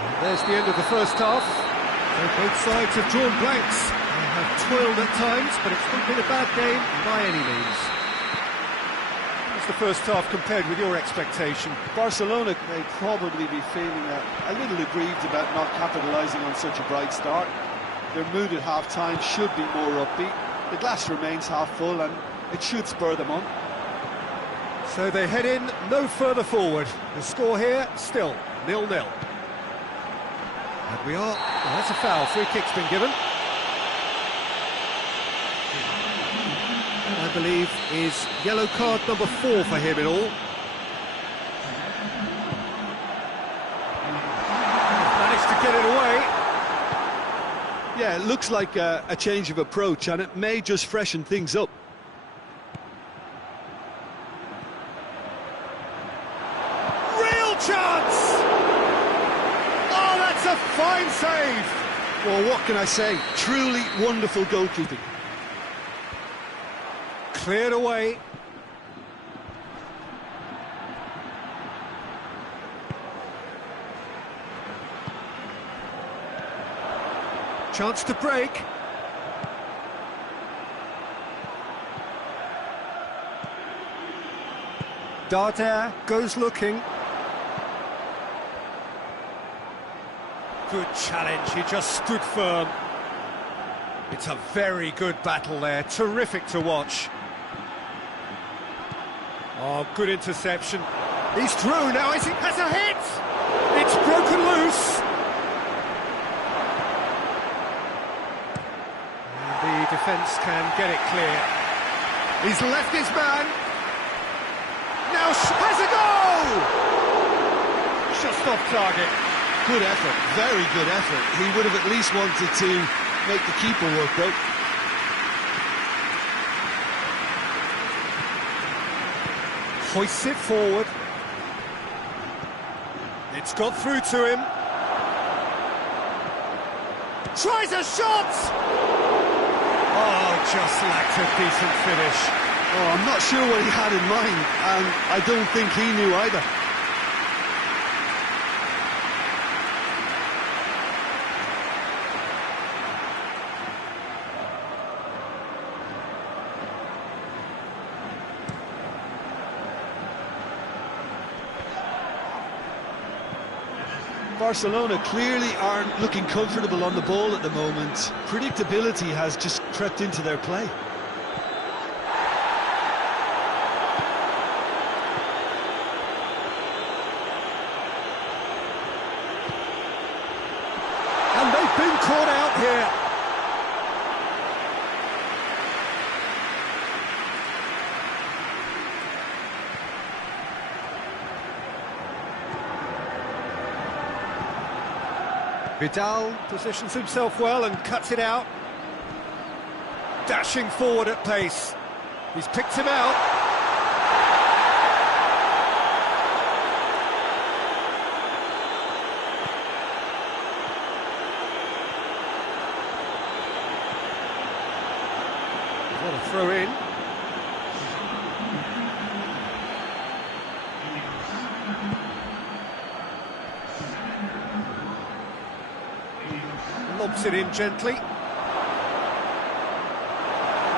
And there's the end of the first half. So both sides have drawn blanks. They have toiled at times, but it's not been a bad game by any means. How's the first half compared with your expectation? Barcelona may probably be feeling a little aggrieved about not capitalising on such a bright start. Their mood at half-time should be more upbeat. The glass remains half full and it should spur them on. So they head in no further forward. The score here, still 0-0. And we are... Oh, that's a foul. Free kick's been given. I believe is yellow card number 4 for him in all. Managed to get it away. Yeah, it looks like a change of approach and it may just freshen things up. Real chance! Oh, that's a fine save! Well, what can I say? Truly wonderful goalkeeping. Cleared away. Chance to break. Darder goes looking. Good challenge, he just stood firm. It's a very good battle there, terrific to watch. Oh, good interception. He's through now, is he? Has a hit! It's broken loose. And the defence can get it clear. He's left his man. Now has a goal! Just off target. Good effort, very good effort. He would have at least wanted to make the keeper work though. Hoists it forward. It's got through to him. Tries a shot! Oh, just lacked a decent finish. Oh, I'm not sure what he had in mind, and I don't think he knew either. Barcelona clearly aren't looking comfortable on the ball at the moment. Predictability has just crept into their play. And they've been caught out here. Vidal positions himself well and cuts it out. Dashing forward at pace. He's picked him out. What a throw in. Lobs it in gently.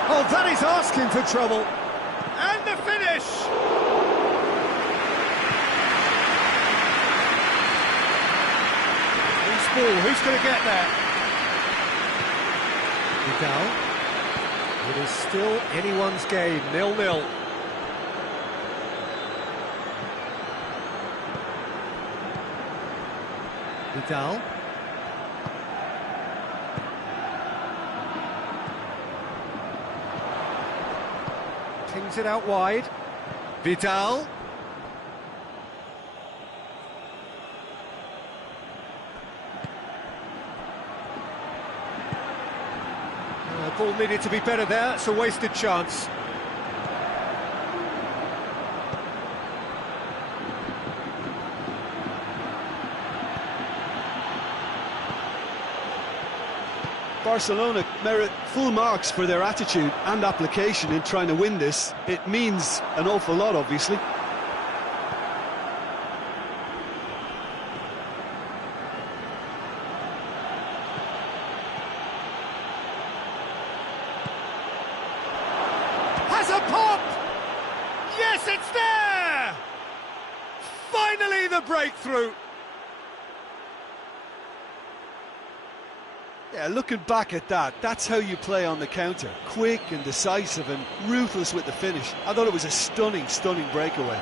Oh, that is asking for trouble. And the finish! Loose ball, who's going to get that? Vidal. It is still anyone's game, 0-0. Vidal. Pings it out wide. Vidal. Ball needed to be better there. It's a wasted chance. Barcelona merit full marks for their attitude and application in trying to win this. It means an awful lot, obviously. Has a pop! Yes, it's there! Finally the breakthrough! Yeah, looking back at that, that's how you play on the counter. Quick and decisive and ruthless with the finish. I thought it was a stunning, stunning breakaway.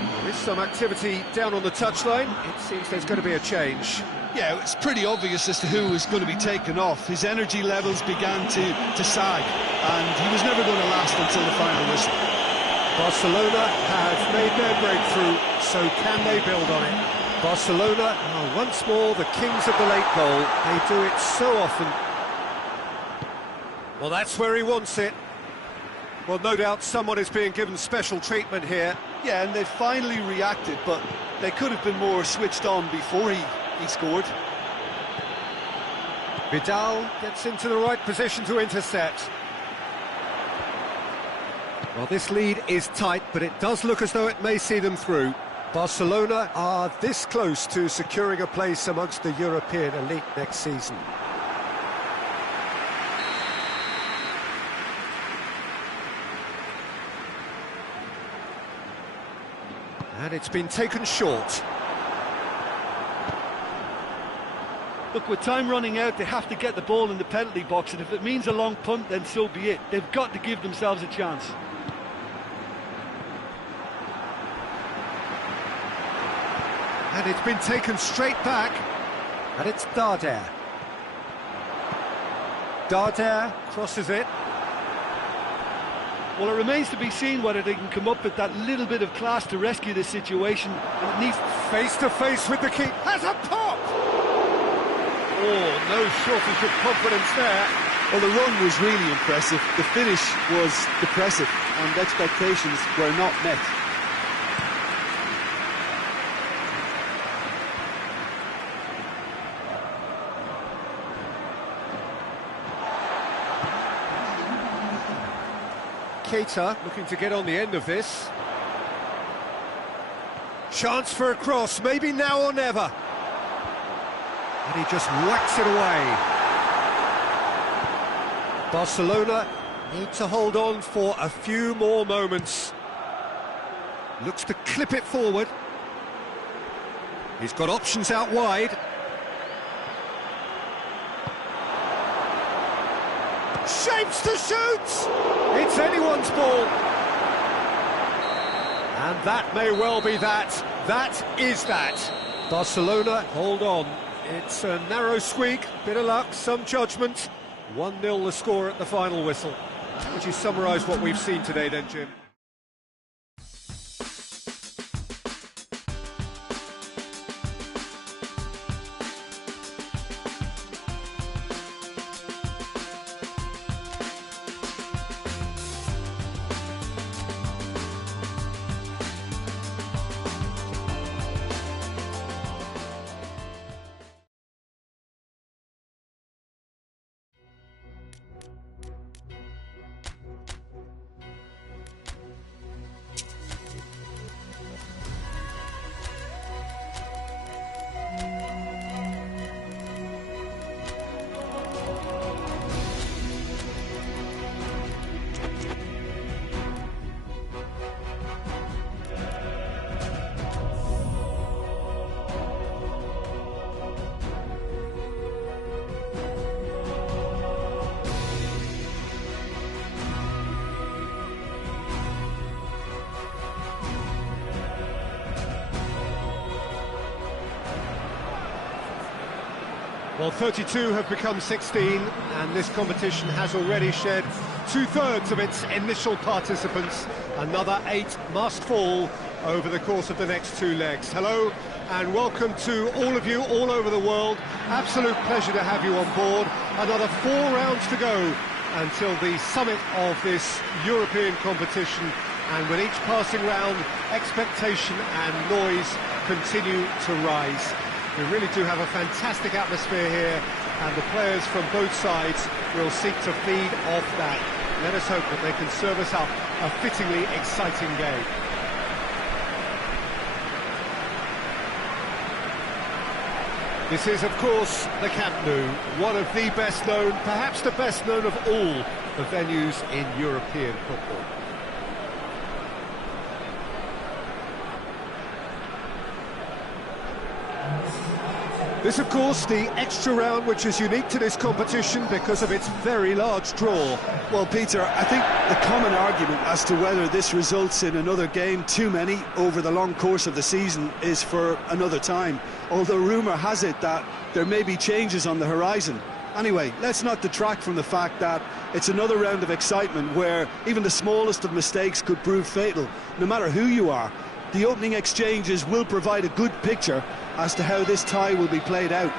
There is some activity down on the touchline. It seems there's going to be a change. Yeah, it's pretty obvious as to who was going to be taken off. His energy levels began to sag, and he was never going to last until the final whistle. Barcelona have made their breakthrough, so can they build on it? Barcelona are once more the kings of the late goal. They do it so often. Well, that's where he wants it. Well, no doubt someone is being given special treatment here. Yeah, and they finally reacted, but they could have been more switched on before he scored. Vidal gets into the right position to intercept. Well, this lead is tight, but it does look as though it may see them through. Barcelona are this close to securing a place amongst the European elite next season. And it's been taken short. Look, with time running out, they have to get the ball in the penalty box, and if it means a long punt, then so be it. They've got to give themselves a chance. And it's been taken straight back. And it's Darder. Darder crosses it. Well, it remains to be seen whether they can come up with that little bit of class to rescue this situation. And it needs face-to-face with the keeper. Has a pop! Oh, no shortage of confidence there. Well, the run was really impressive. The finish was depressive, and expectations were not met. Keita looking to get on the end of this. Chance for a cross, maybe now or never. And he just whacks it away. Barcelona need to hold on for a few more moments. Looks to clip it forward. He's got options out wide. Shapes to shoot! It's anyone's ball. And that may well be that. That is that. Barcelona, hold on. It's a narrow squeak, bit of luck, some judgment. 1-0 the score at the final whistle. How would you summarise what we've seen today then, Jim? Well, 32 have become 16, and this competition has already shed 2/3 of its initial participants. Another 8 must fall over the course of the next 2 legs. Hello, and welcome to all of you all over the world. Absolute pleasure to have you on board. Another 4 rounds to go until the summit of this European competition, and with each passing round, expectation and noise continue to rise. We really do have a fantastic atmosphere here, and the players from both sides will seek to feed off that. Let us hope that they can serve us up a fittingly exciting game. This is, of course, the Camp Nou, one of the best known, perhaps the best known of all the venues in European football. This, of course, the extra round, which is unique to this competition because of its very large draw. Well, Peter, I think the common argument as to whether this results in another game, too many, over the long course of the season is for another time. Although rumour has it that there may be changes on the horizon. Anyway, let's not detract from the fact that it's another round of excitement where even the smallest of mistakes could prove fatal, no matter who you are. The opening exchanges will provide a good picture as to how this tie will be played out.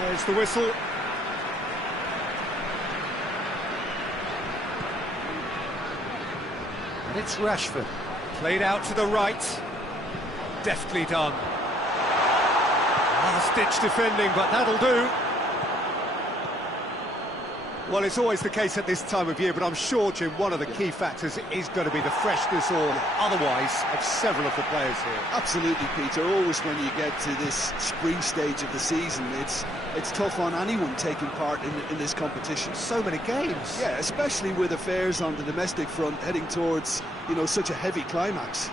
There's the whistle. And it's Rashford. Played out to the right. Deftly done. Last-ditch defending, but that'll do. Well, it's always the case at this time of year, but I'm sure, Jim, one of the key factors is going to be the freshness or otherwise of several of the players here. Absolutely, Peter. Always when you get to this spring stage of the season, it's tough on anyone taking part in this competition. So many games. Yeah, especially with affairs on the domestic front heading towards, you know, such a heavy climax.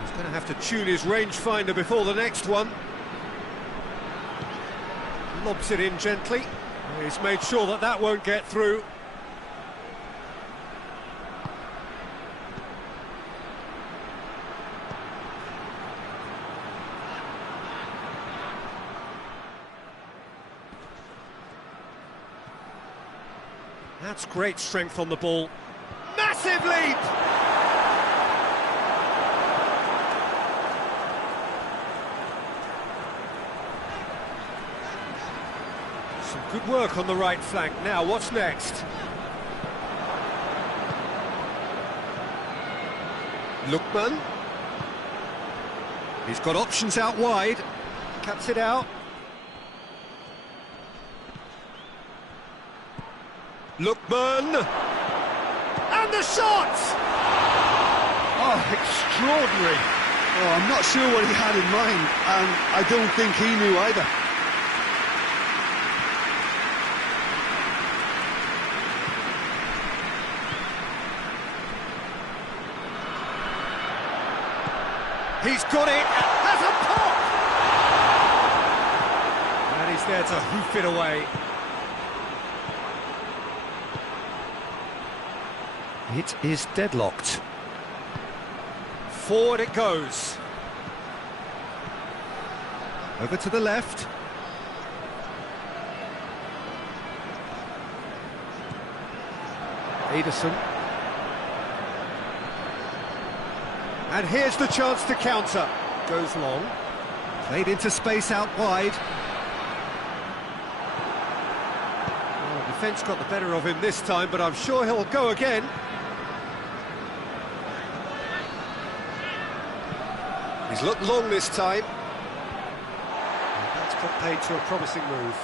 He's going to have to tune his rangefinder before the next one. Lobs it in gently. He's made sure that that won't get through. That's great strength on the ball. Massive leap! Some good work on the right flank. Now, what's next? Lookman. He's got options out wide. Cuts it out. Lookman. And the shot! Oh, extraordinary. Oh, I'm not sure what he had in mind, and I don't think he knew either. He's got it, has a pop! And he's there to hoof it away. It is deadlocked. Forward it goes. Over to the left. Ederson. And here's the chance to counter. Goes long. Played into space out wide. Well, defence got the better of him this time, but I'm sure he'll go again. He's looked long this time. And that's got paid to a promising move.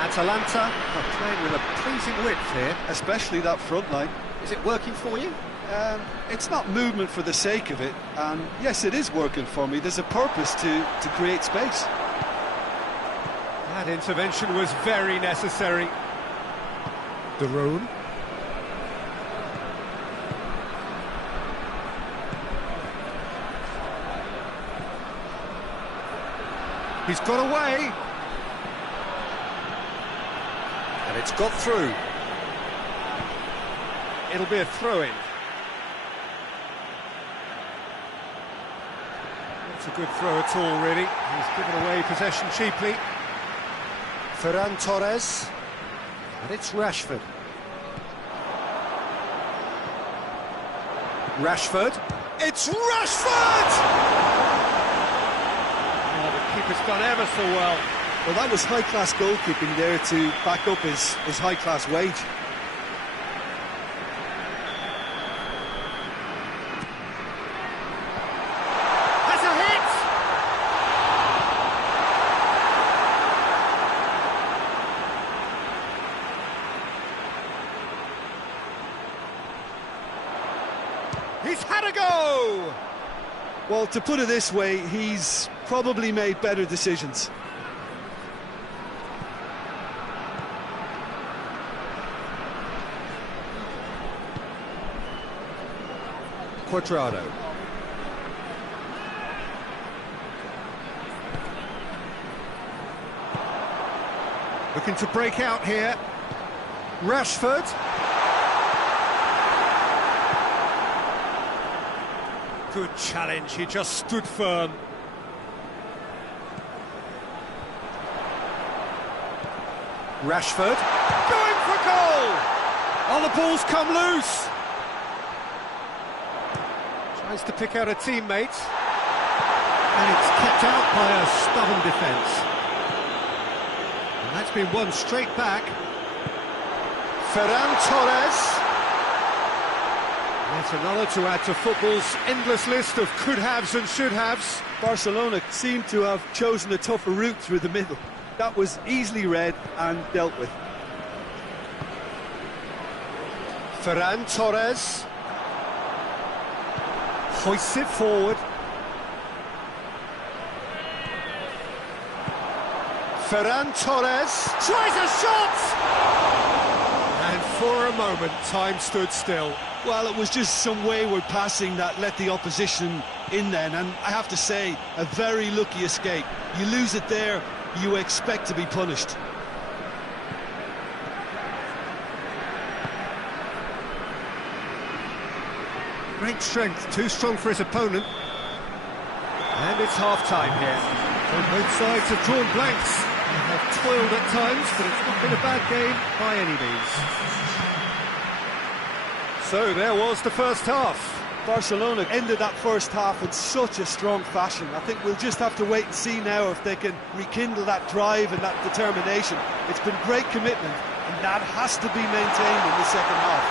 Atalanta are playing with a pleasing width here. Especially that front line. Is it working for you? It's not movement for the sake of it, and yes, it is working for me. There's a purpose to create space. That intervention was very necessary. De Roon. He's got away. And it's got through. It'll be a throw-in. Not a good throw at all, really. He's given away possession cheaply. Ferran Torres. And it's Rashford. Rashford. It's Rashford! Oh, the keeper's done ever so well. Well, that was high-class goalkeeping there to back up his high-class wage. Has a hit! He's had a go! Well, to put it this way, he's probably made better decisions. Quadrado. Looking to break out here. Rashford. Good challenge, he just stood firm. Rashford. Going for goal! Oh, the ball's come loose! Tries to pick out a teammate. And it's kept out by a stubborn defence. And that's been won straight back. Ferran Torres. Yet another to add to football's endless list of could-haves and should-haves. Barcelona seem to have chosen a tougher route through the middle. That was easily read and dealt with. Ferran Torres. Hoists it forward. Ferran Torres tries a shot! And for a moment, time stood still. Well, it was just some wayward passing that let the opposition in then, and I have to say, a very lucky escape. You lose it there, you expect to be punished. Great strength, too strong for his opponent. And it's half-time here. So both sides have drawn blanks. They have toiled at times, but it's not been a bad game by any means. So there was the first half. Barcelona ended that first half in such a strong fashion. I think we'll just have to wait and see now if they can rekindle that drive and that determination. It's been great commitment, and that has to be maintained in the second half.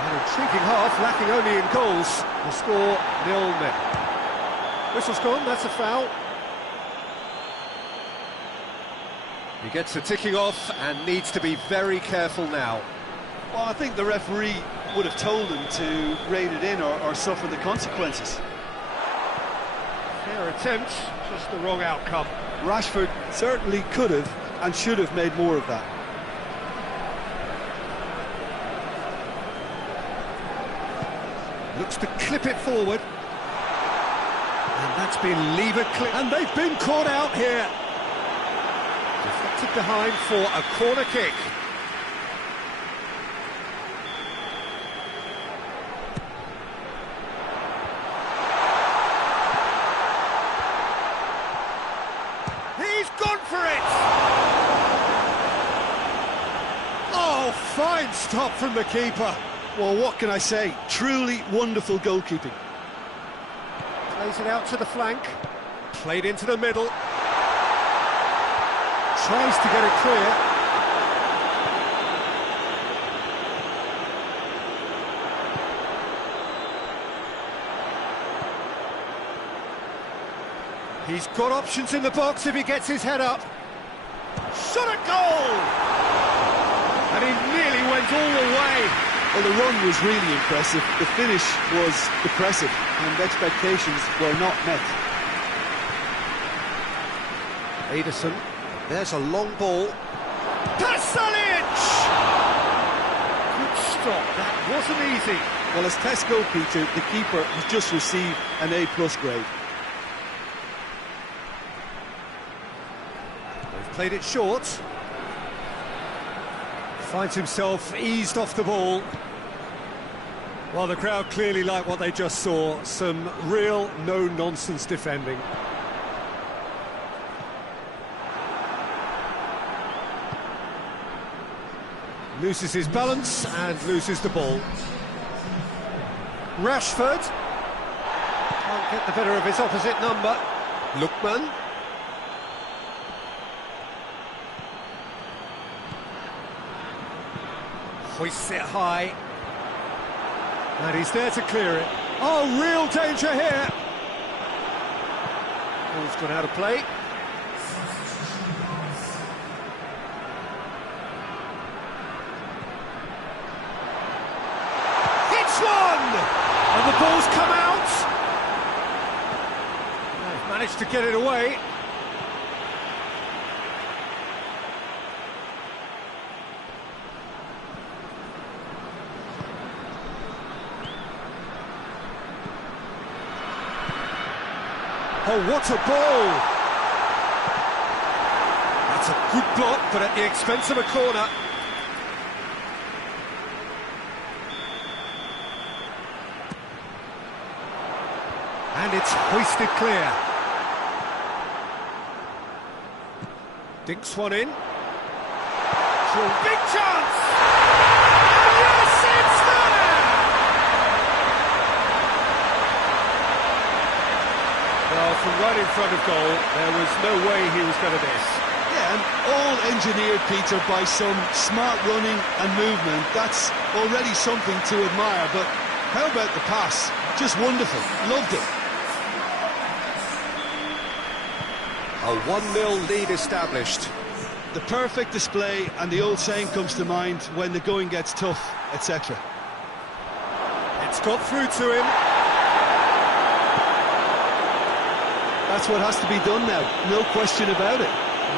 An intriguing half, lacking only in goals. The score 0-0. Whistle's gone, that's a foul. He gets the ticking off and needs to be very careful now. Well, I think the referee would have told him to rein it in or suffer the consequences. Fair attempt, just the wrong outcome. Rashford certainly could have and should have made more of that. Looks to clip it forward. And that's been levered clear. And they've been caught out here. Deflected behind for a corner kick. He's gone for it! Oh, fine stop from the keeper. Well, what can I say? Truly wonderful goalkeeping. Plays it out to the flank. Played into the middle. Tries to get it clear. He's got options in the box if he gets his head up. Shot at goal! And he nearly went all the way. Well, the run was really impressive. The finish was impressive, and expectations were not met. Ederson, there's a long ball. Pasalic! Good stop, that wasn't easy. Well, as test goalkeeper, the keeper has just received an A+ grade. They've played it short. Finds himself eased off the ball. Well, the crowd clearly like what they just saw. Some real no-nonsense defending. Loses his balance and loses the ball. Rashford. Can't get the better of his opposite number. Lookman. Hoists it high. And he's there to clear it. Oh, real danger here. Ball's gone out of play. Hits one! And the ball's come out. They've managed to get it away. Oh, what a ball! That's a good block, but at the expense of a corner. And it's hoisted clear. Dinks one in. Big chance! Yes, it's there! Well, from right in front of goal, there was no way he was going to miss. Yeah, and all engineered, Peter, by some smart running and movement. That's already something to admire, but how about the pass? Just wonderful. Loved it. A 1-0 lead established. The perfect display, and the old saying comes to mind, when the going gets tough, etc. It's got through to him. That's what has to be done now, no question about it.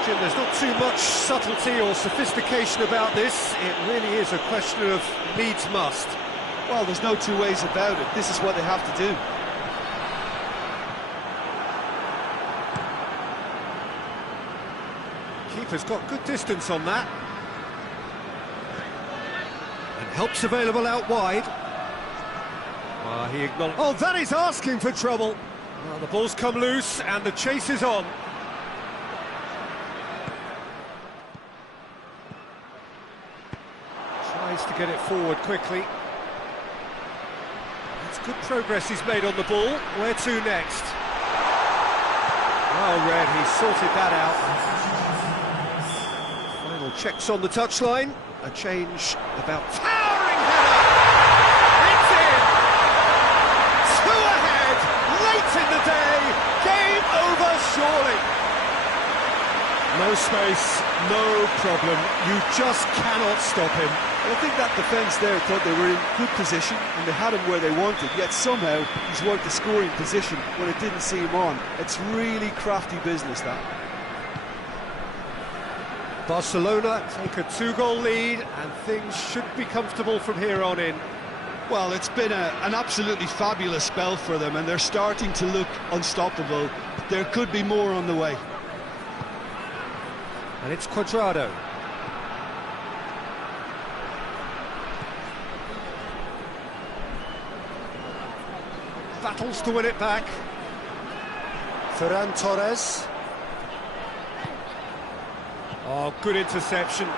Jim, there's not too much subtlety or sophistication about this. It really is a question of needs must. Well, there's no two ways about it. This is what they have to do. Keeper's got good distance on that. And help's available out wide. He acknowledged. Oh, that is asking for trouble. Well, the ball's come loose and the chase is on. Tries to get it forward quickly. That's good progress he's made on the ball. Where to next? Well read, he sorted that out. Final checks on the touchline. A change about... Towering header! It's in! 2 ahead, late in the day. Game over, surely. No space, no problem. You just cannot stop him. I think that defence there thought they were in good position and they had him where they wanted, yet somehow he's worked the scoring position when it didn't see him on. It's really crafty business, that. Barcelona take a 2-goal lead and things should be comfortable from here on in. Well, it's been an absolutely fabulous spell for them and they're starting to look unstoppable. There could be more on the way. And it's Cuadrado. Battles to win it back. Ferran Torres. Oh, good interception.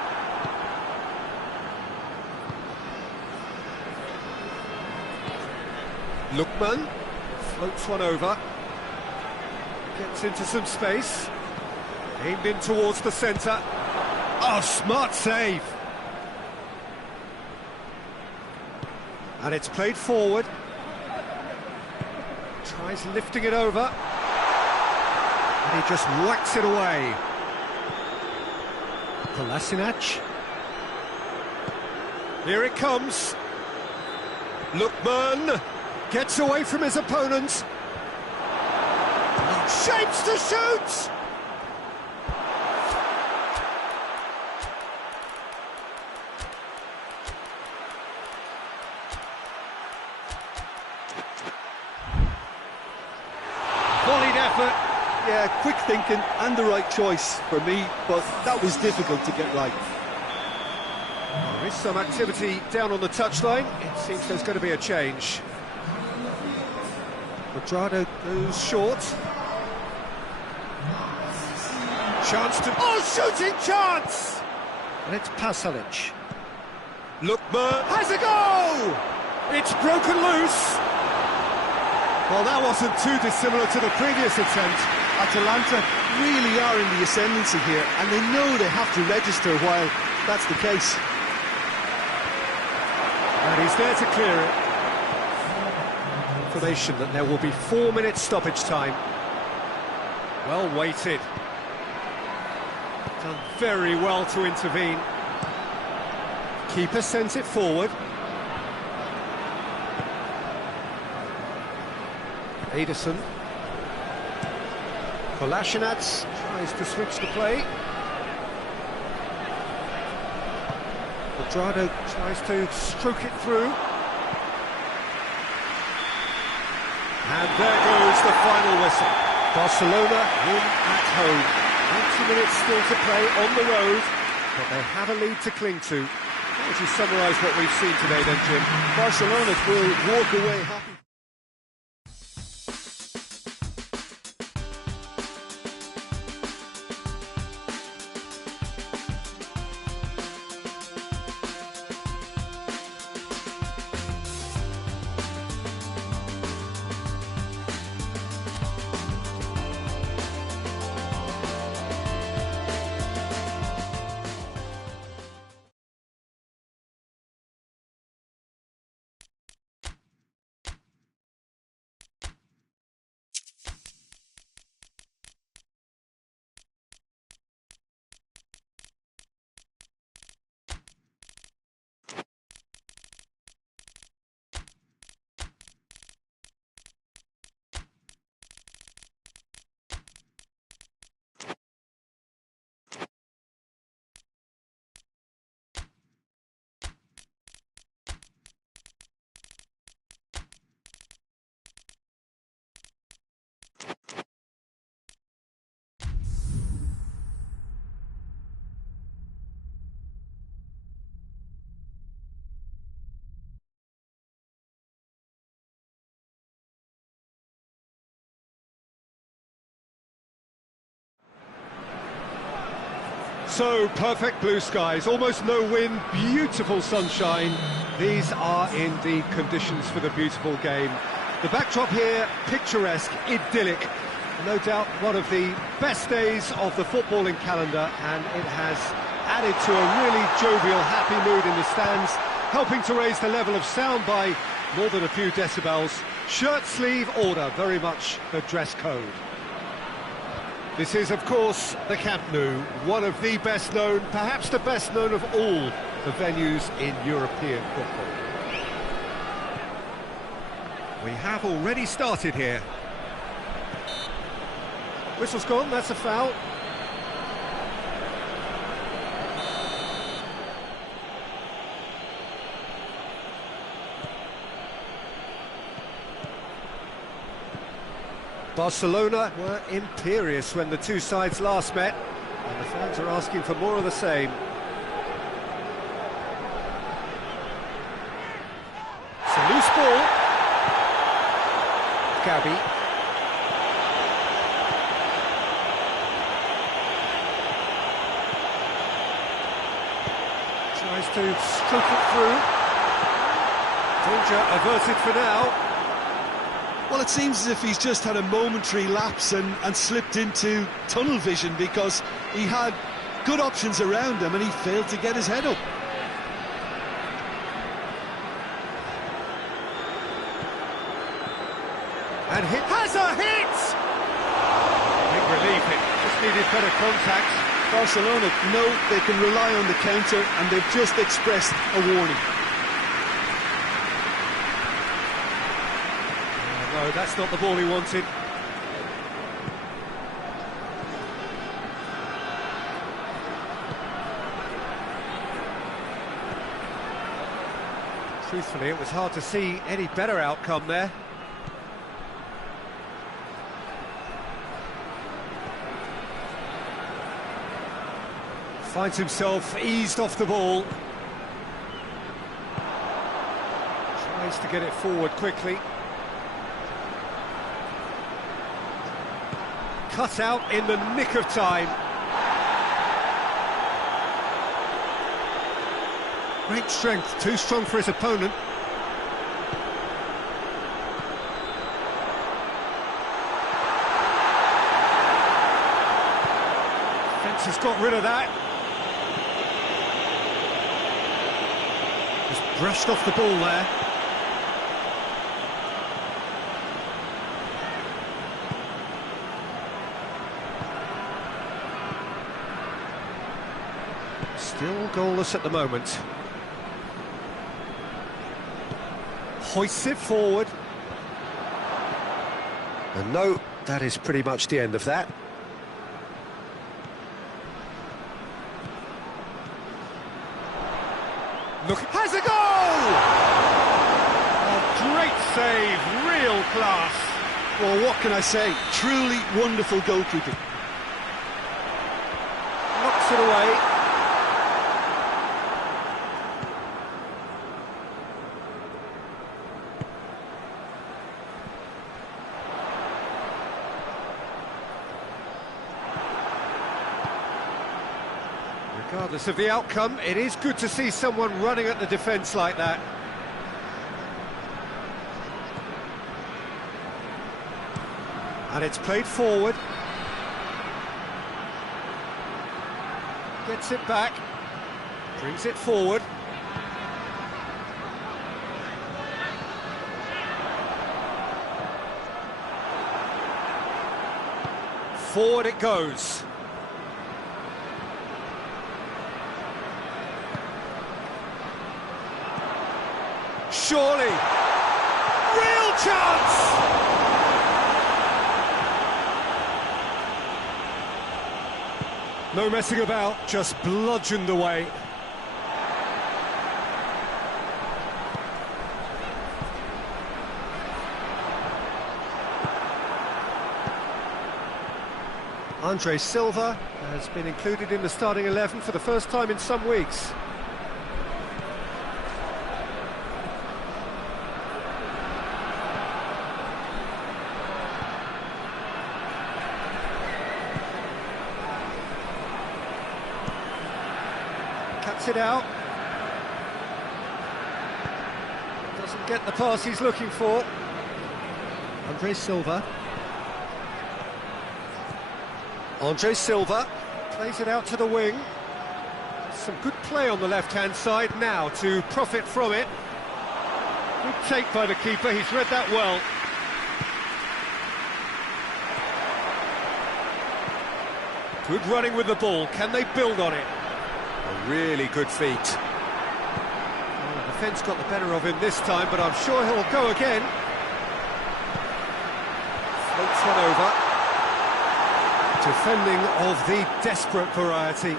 Lookman floats one over. Gets into some space. Aimed in towards the centre. Oh, smart save. And it's played forward. Tries lifting it over. And he just whacks it away. Kolasinac. Here it comes. Lookman gets away from his opponent. Shapes to shoot! Volleyed effort. Yeah, quick thinking and the right choice for me, but that was difficult to get right. There is some activity down on the touchline. It seems there's going to be a change. Cuadrado goes short. Chance to... Oh, shooting chance! And it's Pasalic. Lookman has a goal! It's broken loose. Well, that wasn't too dissimilar to the previous attempt. Atalanta really are in the ascendancy here, and they know they have to register while that's the case. And he's there to clear it. Information that there will be 4 minutes stoppage time. Well weighted. Done very well to intervene. Keeper sent it forward. Ederson. Kolasinac tries to switch the play. Cuadrado tries to stroke it through. And there goes the final whistle. Barcelona win at home. 90 minutes still to play on the road, but they have a lead to cling to. How would you summarise what we've seen today then, Jim? Barcelona will walk away happy. So, perfect blue skies, almost no wind, beautiful sunshine. These are indeed conditions for the beautiful game. The backdrop here, picturesque, idyllic. No doubt one of the best days of the footballing calendar, and it has added to a really jovial, happy mood in the stands, helping to raise the level of sound by more than a few decibels. Shirt sleeve order, very much the dress code. This is, of course, the Camp Nou, one of the best known, perhaps the best known of all the venues in European football. We have already started here. Whistle's gone, that's a foul. Barcelona were imperious when the two sides last met, and the fans are asking for more of the same. It's a loose ball. Gabi. Tries to stroke it through. Danger averted for now. Well, it seems as if he's just had a momentary lapse and slipped into tunnel vision, because he had good options around him and he failed to get his head up. And hit has a hit! Big relief, it just needed better contact. Barcelona know they can rely on the counter, and they've just expressed a warning. No, that's not the ball he wanted. Truthfully, it was hard to see any better outcome there. Finds himself eased off the ball. Tries to get it forward quickly. Cut out in the nick of time. Great strength, too strong for his opponent. Defence has got rid of that. Just brushed off the ball there. Still goalless at the moment. Hoists it forward. And no, that is pretty much the end of that. Look, has a goal! Oh, great save, real class. Well, what can I say? Truly wonderful goalkeeping. Knocks it away. Regardless of the outcome, it is good to see someone running at the defence like that. And it's played forward. Gets it back. Brings it forward. Forward it goes. Surely, real chance! No messing about, just bludgeoned away. Andre Silva has been included in the starting 11 for the first time in some weeks. Cuts it out. Doesn't get the pass he's looking for. Andre Silva. Andre Silva plays it out to the wing. Some good play on the left-hand side now to profit from it. Good take by the keeper, he's read that well. Good running with the ball. Can they build on it? A really good feat. Well, the defence got the better of him this time, but I'm sure he'll go again. Floats one over. Defending of the desperate variety.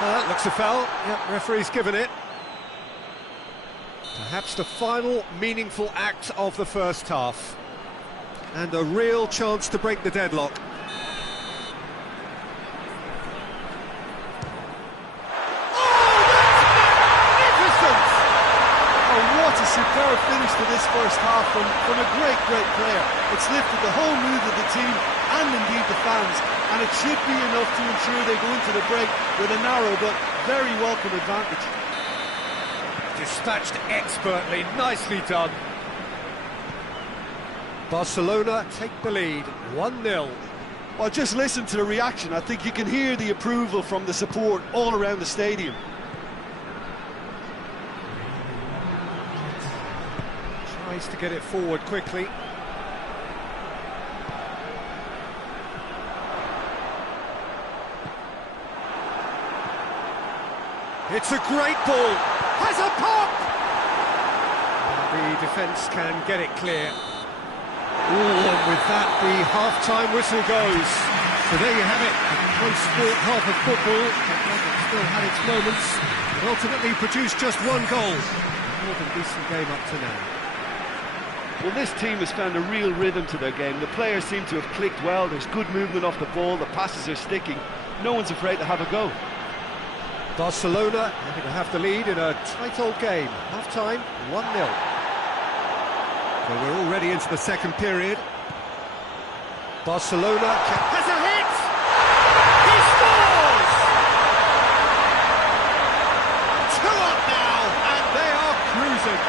That looks a foul. Yep, referee's given it. Perhaps the final meaningful act of the first half. And a real chance to break the deadlock. What a superb finish to this first half from a great player. It's lifted the whole mood of the team and indeed the fans, and it should be enough to ensure they go into the break with a narrow but very welcome advantage. Dispatched expertly, nicely done. Barcelona take the lead, 1-0. Well, just listen to the reaction. I think you can hear the approval from the support all around the stadium. Tries to get it forward quickly. It's a great ball. Has a pop! The defence can get it clear. Ooh, and with that, the half-time whistle goes. So there you have it, a close-sport half of football. It still had its moments, but ultimately produced just one goal. More than decent game up to now. Well, this team has found a real rhythm to their game. The players seem to have clicked well. There's good movement off the ball. The passes are sticking. No one's afraid to have a go. Barcelona having to have the lead in a tight old game. Half-time, 1-0. So we're already into the second period. Barcelona has a hit! He scores! 2 up now, and they are cruising.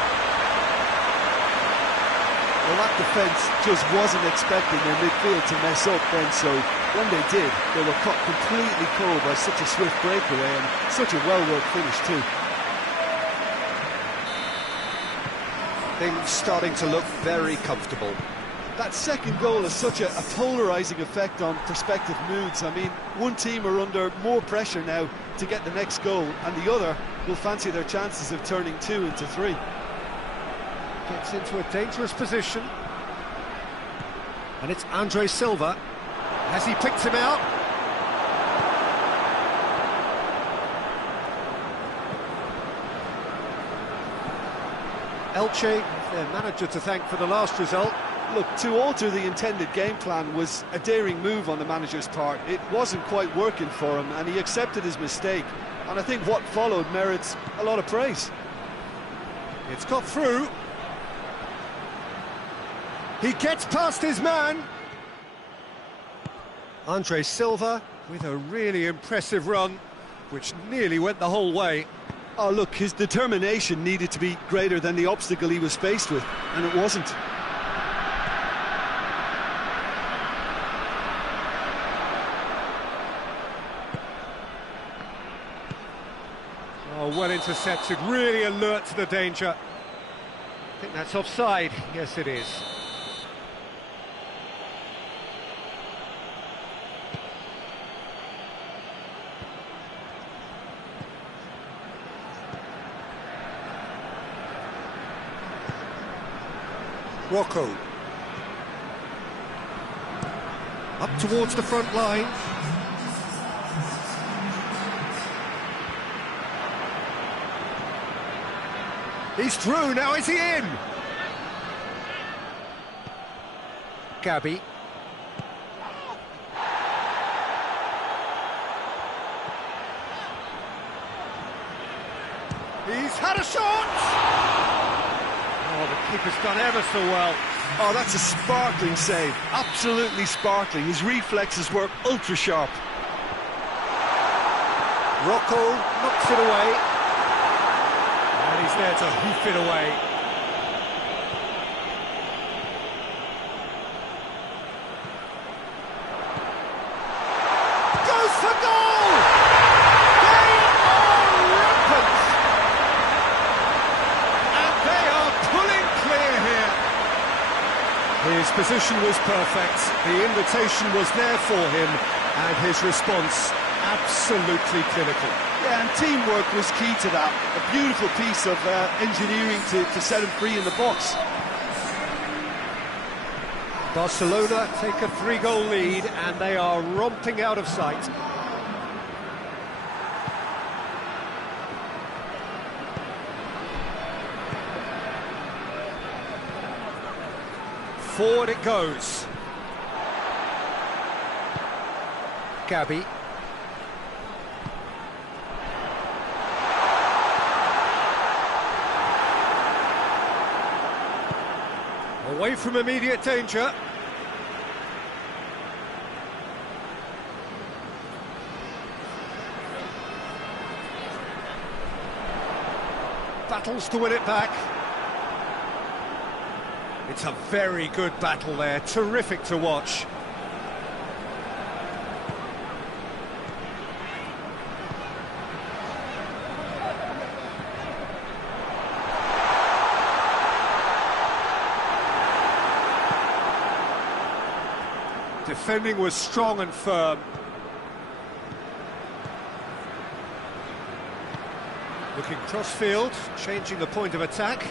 Well, that defence just wasn't expecting their midfield to mess up then, so when they did, they were caught completely cold by such a swift breakaway and such a well-worked finish too. Things starting to look very comfortable. That second goal has such a polarising effect on prospective moods. I mean, one team are under more pressure now to get the next goal, and the other will fancy their chances of turning 2 into 3. Gets into a dangerous position. And it's Andre Silva. Has he picked him out? Elche, their manager to thank for the last result. Look, to alter the intended game plan was a daring move on the manager's part. It wasn't quite working for him, and he accepted his mistake. And I think what followed merits a lot of praise. It's got through. He gets past his man. Andre Silva with a really impressive run, which nearly went the whole way. Oh, look, his determination needed to be greater than the obstacle he was faced with, and it wasn't. Oh, well intercepted, really alert to the danger. I think that's offside. Yes, it is. Rocco. Up towards the front line. He's through, now is he in? Gabby. He's had a shot! Oh, the keeper's done ever so well. Oh, that's a sparkling save. Absolutely sparkling. His reflexes were ultra sharp. Rocco knocks it away. And he's there to hoof it away. Goes for goal! They are rampant! And they are position was perfect, the invitation was there for him, and his response absolutely clinical. Yeah, and teamwork was key to that. A beautiful piece of engineering to set him free in the box. Barcelona take a 3-goal lead, and they are romping out of sight. Forward it goes. Gabby. Away from immediate danger. Battles to win it back. It's a very good battle there, terrific to watch. Defending was strong and firm. Looking cross-field, changing the point of attack.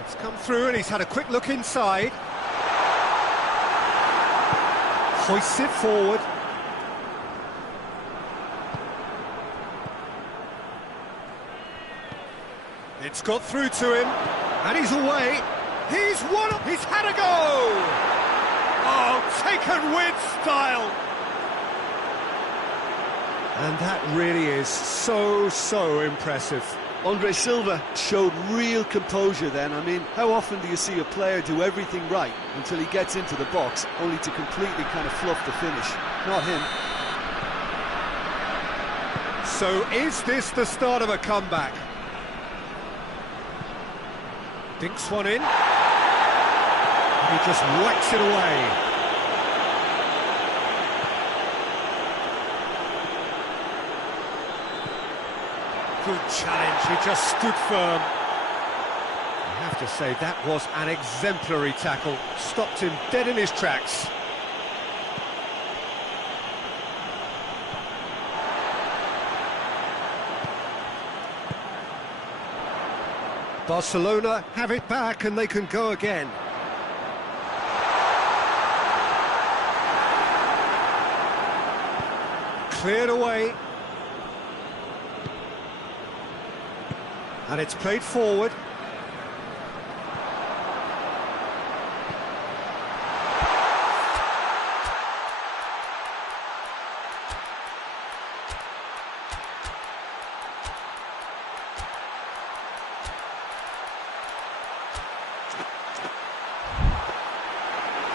It's come through and he's had a quick look inside. Hoists it forward. It's got through to him, and he's away. He's won. He's had a go. Oh, taken with style. And that really is so impressive. Andre Silva showed real composure then. I mean, how often do you see a player do everything right until he gets into the box, only to completely kind of fluff the finish? Not him. So is this the start of a comeback? Dinks one in. He just whacks it away. Good challenge, he just stood firm. I have to say, that was an exemplary tackle. Stopped him dead in his tracks. Barcelona have it back and they can go again. Cleared away. And it's played forward.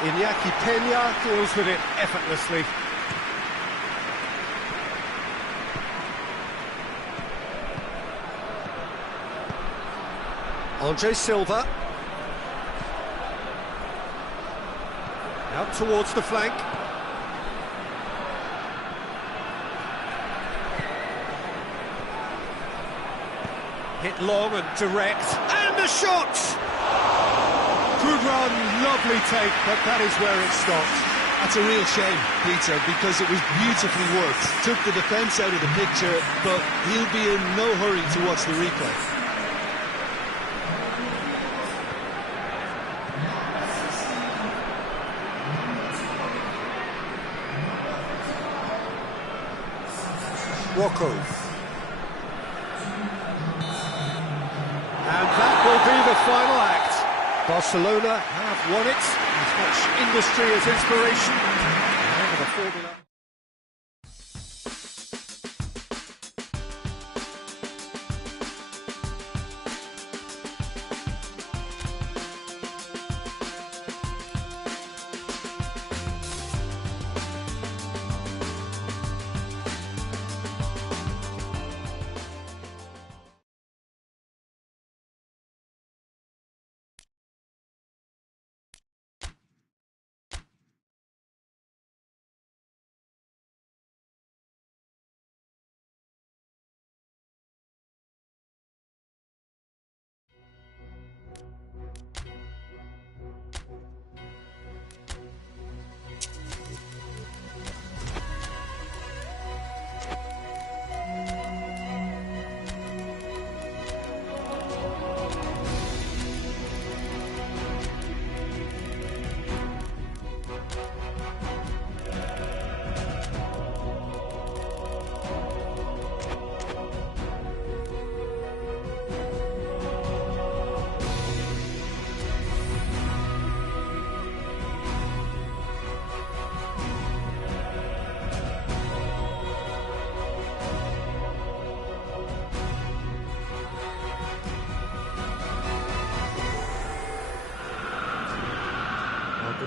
Iñaki Peña deals with it effortlessly. Andre Silva. Out towards the flank. Hit long and direct. And the shot! Good run, lovely take, but that is where it stopped. That's a real shame, Peter, because it was beautifully worked. Took the defence out of the picture, but he'll be in no hurry to watch the replay. Rocco. And that will be the final act. Barcelona have won it. As much industry as inspiration. Over the formula.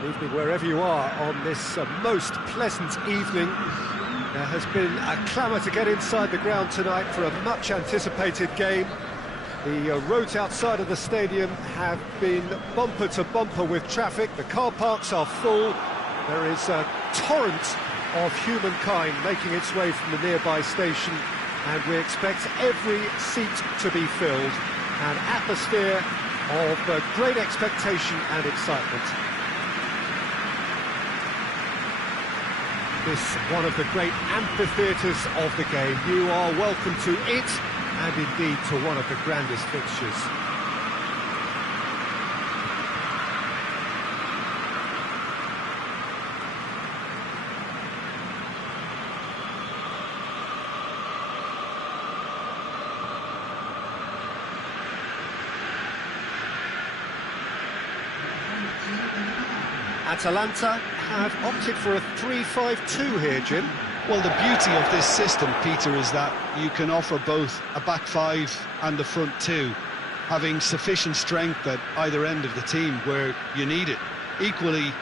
Good evening wherever you are on this most pleasant evening. There has been a clamour to get inside the ground tonight for a much anticipated game. The roads outside of the stadium have been bumper to bumper with traffic. The car parks are full. There is a torrent of humankind making its way from the nearby station, and we expect every seat to be filled. An atmosphere of great expectation and excitement. This one of the great amphitheatres of the game. You are welcome to it, and indeed to one of the grandest fixtures. Atalanta have opted for a 3-5-2 here, Jim. Well, the beauty of this system, Peter, is that you can offer both a back five and a front two, having sufficient strength at either end of the team where you need it. Equally,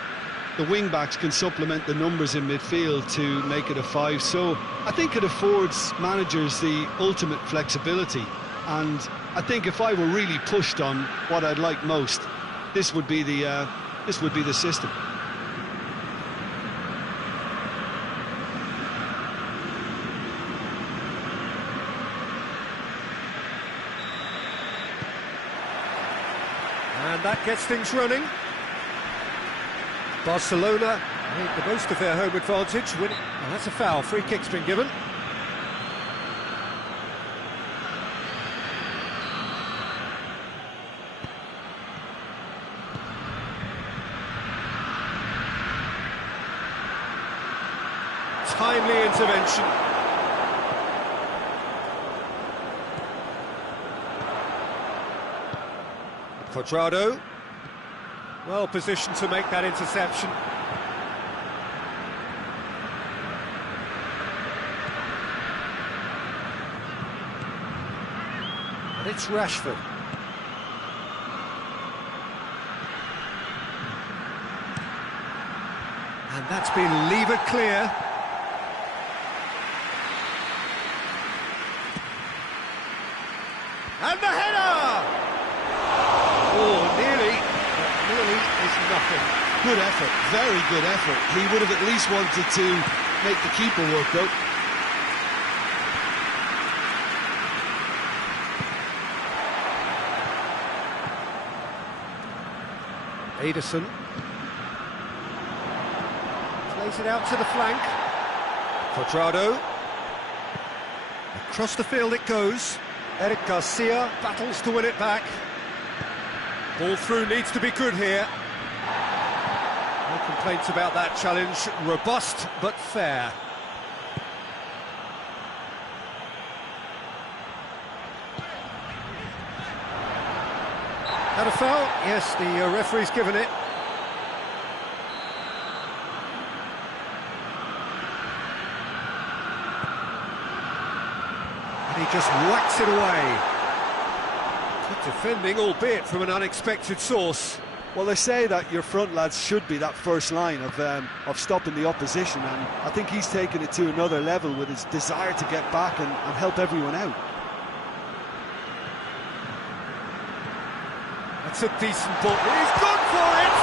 the wing-backs can supplement the numbers in midfield to make it a five, so I think it affords managers the ultimate flexibility, and I think if I were really pushed on what I'd like most, this would be the system. And that gets things running. Barcelona made the most of their home advantage, winning. Oh, that's a foul. Free kick's been given. Timely intervention. Quadrado, well positioned to make that interception. And it's Rashford. And that's been levered clear. And the header! Oh, nearly, but nearly is nothing. Good effort, very good effort. He would have at least wanted to make the keeper work, though. Ederson plays it out to the flank. Quadrado. Across the field it goes. Eric Garcia battles to win it back. Ball through needs to be good here. No complaints about that challenge. Robust but fair. Had a foul? Yes, the referee's given it. And he just whacks it away. Good defending, albeit from an unexpected source. Well, they say that your front lads should be that first line of stopping the opposition, and I think he's taken it to another level with his desire to get back and help everyone out. That's a decent ball. He's gone for it!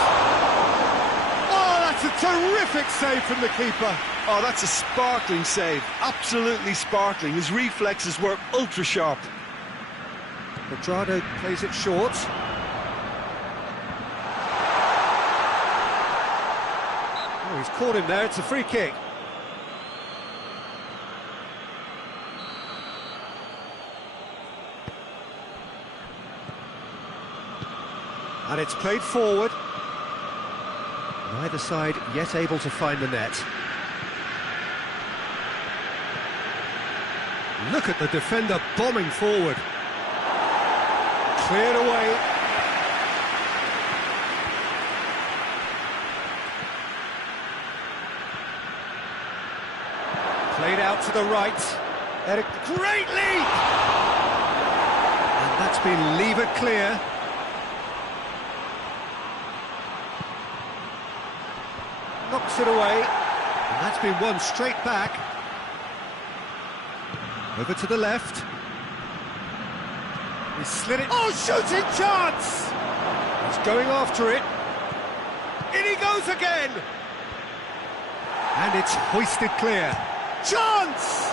Oh, that's a terrific save from the keeper. Oh, that's a sparkling save. Absolutely sparkling. His reflexes were ultra sharp. Quadrado plays it short. Oh, he's caught him there. It's a free kick. And it's played forward. Neither side yet able to find the net. Look at the defender bombing forward. Cleared away. Played out to the right. Eric, great leap! And that's been levered clear. knocks it away, and that's been won straight back. Over to the left. He slid it. Oh, shooting chance! He's going after it. In he goes again! And it's hoisted clear. Chance!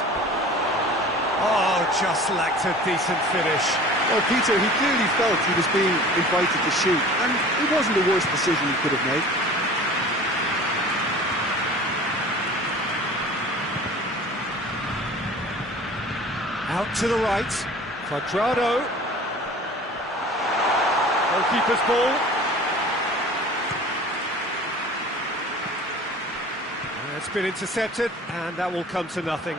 Oh, just lacked a decent finish. Well, Peter, he clearly felt he was being invited to shoot, and it wasn't the worst decision he could have made. Out to the right, Cuadrado. Goalkeeper's ball. It's been intercepted, and that will come to nothing.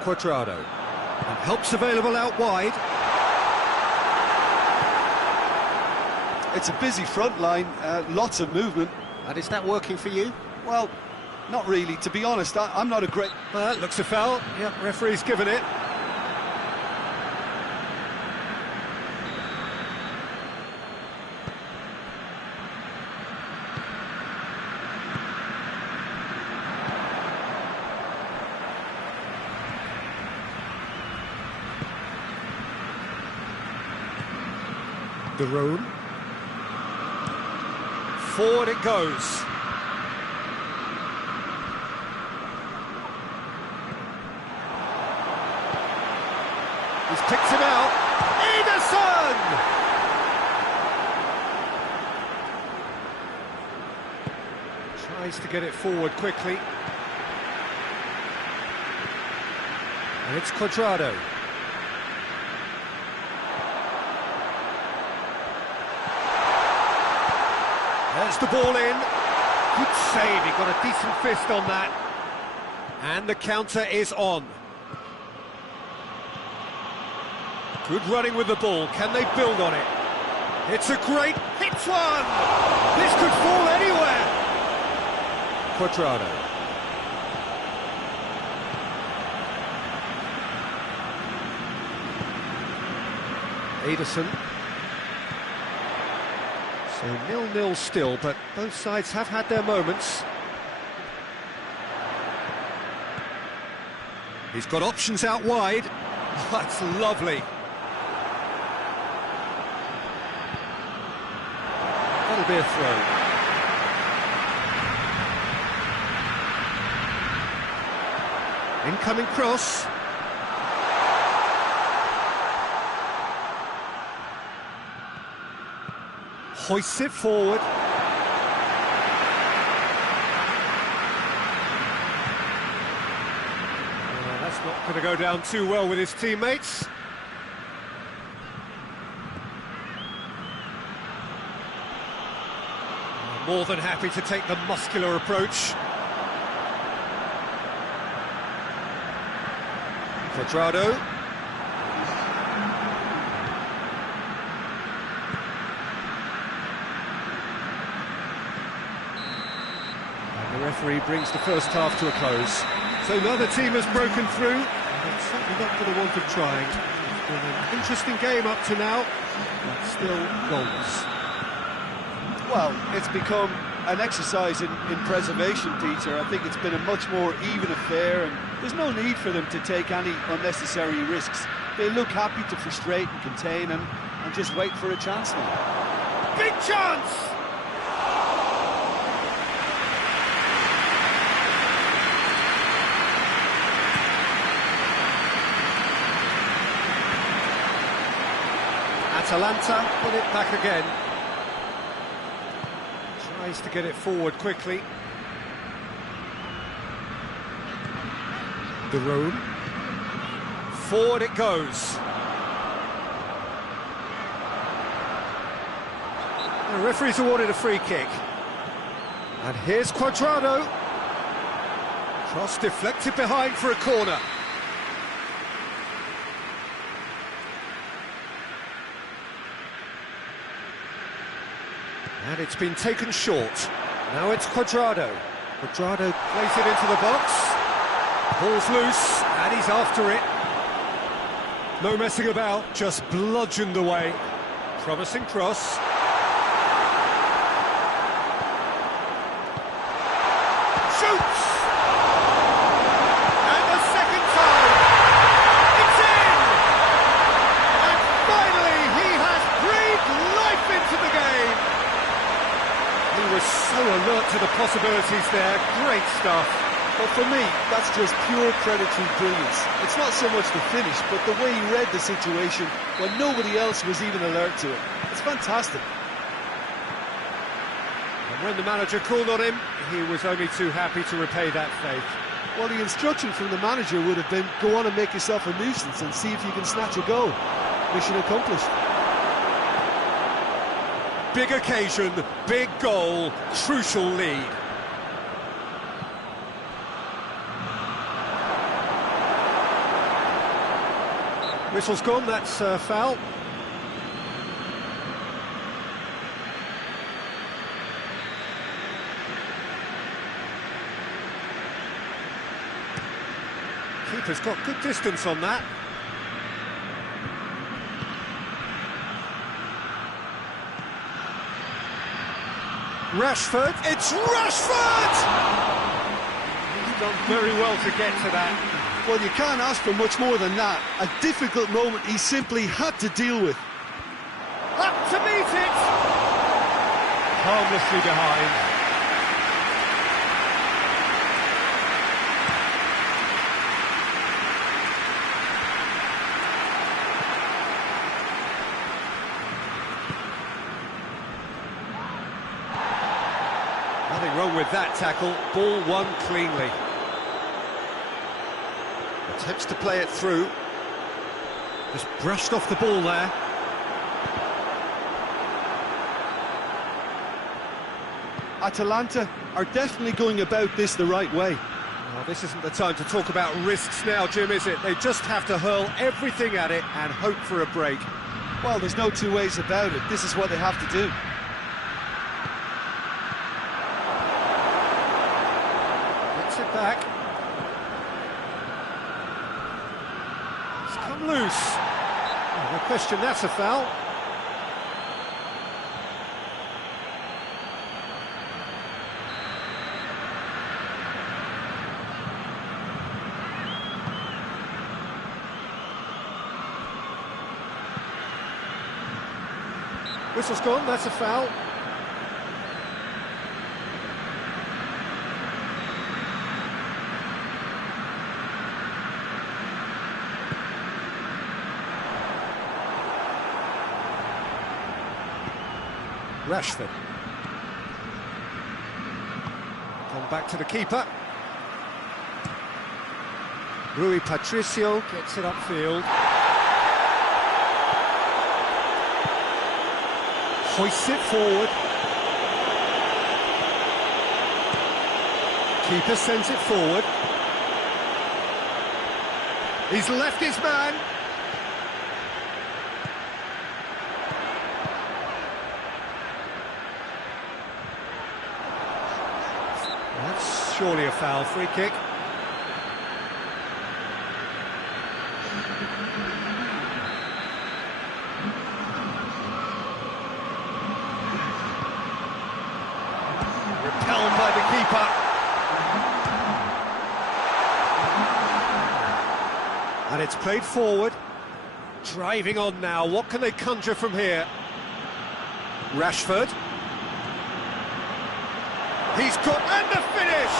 Cuadrado. And help's available out wide. It's a busy front line, lots of movement. And is that working for you? Well, not really. To be honest, I'm not a great... Looks a foul. Yep, referee's given it. The room. Forward it goes. He's picked him out. Ederson! Tries to get it forward quickly. And it's Cuadrado. There's the ball in. Good save, he got a decent fist on that. And the counter is on. Good running with the ball, can they build on it? It's a great hit one! This could fall anywhere! Cuadrado. Ederson. So 0-0 still, but both sides have had their moments. He's got options out wide. That's lovely. That'll be a throw. Incoming cross. Hoists it forward. That's not going to go down too well with his teammates. More than happy to take the muscular approach. Cuadrado. The referee brings the first half to a close. So neither team has broken through, but certainly not for the want of trying. It's been an interesting game up to now, but still goalless. Well, it's become an exercise in preservation, Peter. I think it's been a much more even affair, and there's no need for them to take any unnecessary risks. They look happy to frustrate and contain and just wait for a chance now. Big chance! Atalanta put it back again. Tries to get it forward quickly. The room. Forward it goes. The referee's awarded a free kick. And here's Cuadrado. Cross deflected behind for a corner. And it's been taken short. Now it's Cuadrado. Cuadrado plays it into the box. Ball's loose, and he's after it. No messing about, just bludgeoned away. Promising cross. possibilities there, great stuff. But for me, that's just pure predatory brilliance. It's not so much the finish, but the way he read the situation when nobody else was even alert to it. It's fantastic. And when the manager called on him, he was only too happy to repay that faith. Well, the instruction from the manager would have been, go on and make yourself a nuisance and see if you can snatch a goal. Mission accomplished. Big occasion, big goal, crucial lead. Whistle's gone, that's a foul. Keeper's got good distance on that. Rashford, it's Rashford! He's done very well to get to that. Well, you can't ask for much more than that. A difficult moment he simply had to deal with. Up to meet it! Harmlessly behind. Nothing wrong with that tackle, ball won cleanly. Attempts to play it through. Just brushed off the ball there. Atalanta are definitely going about this the right way. Well, this isn't the time to talk about risks now, Jim, is it? They just have to hurl everything at it and hope for a break. Well, there's no two ways about it. This is what they have to do. Gets it back. It's come loose. Oh, no question, that's a foul. Whistle's gone, that's a foul. Rashford. Come back to the keeper. Rui Patricio gets it upfield. Hoists it forward. Keeper sends it forward. He's left his man. That's surely a foul, free kick. Repelled by the keeper. And it's played forward. Driving on now, what can they conjure from here? Rashford. He's got, and the finish!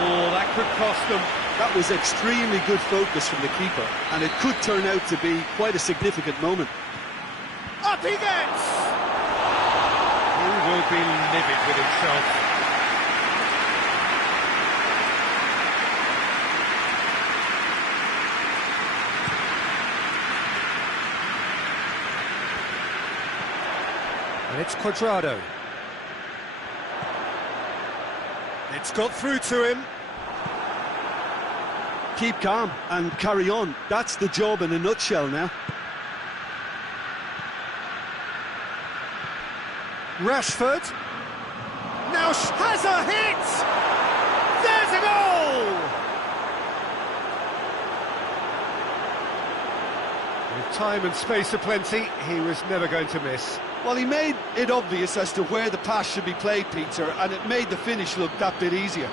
Oh, that could cost them. That was extremely good focus from the keeper, and it could turn out to be quite a significant moment. Up he gets! He will be livid with himself. And it's Cuadrado. It's got through to him. Keep calm and carry on. That's the job in a nutshell now. Rashford. Now has a hit! There's a goal! With time and space aplenty, he was never going to miss. Well, he made it obvious as to where the pass should be played, Peter, and it made the finish look that bit easier.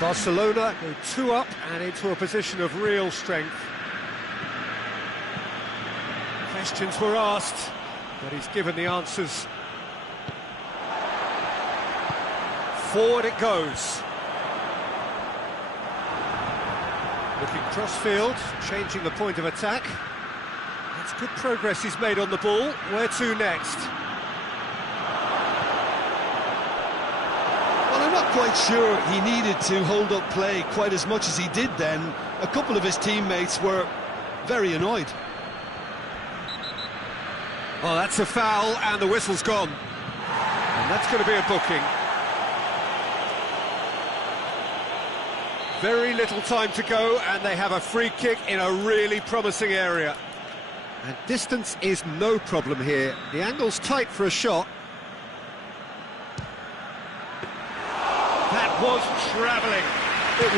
Barcelona go 2 up and into a position of real strength. Questions were asked, but he's given the answers. Forward it goes. Looking crossfield, changing the point of attack. That's good progress he's made on the ball. Where to next? Well, I'm not quite sure he needed to hold up play quite as much as he did then. A couple of his teammates were very annoyed. Oh, that's a foul, and the whistle's gone. And that's going to be a booking. Very little time to go, and they have a free kick in a really promising area. And distance is no problem here. The angle's tight for a shot. That was travelling. It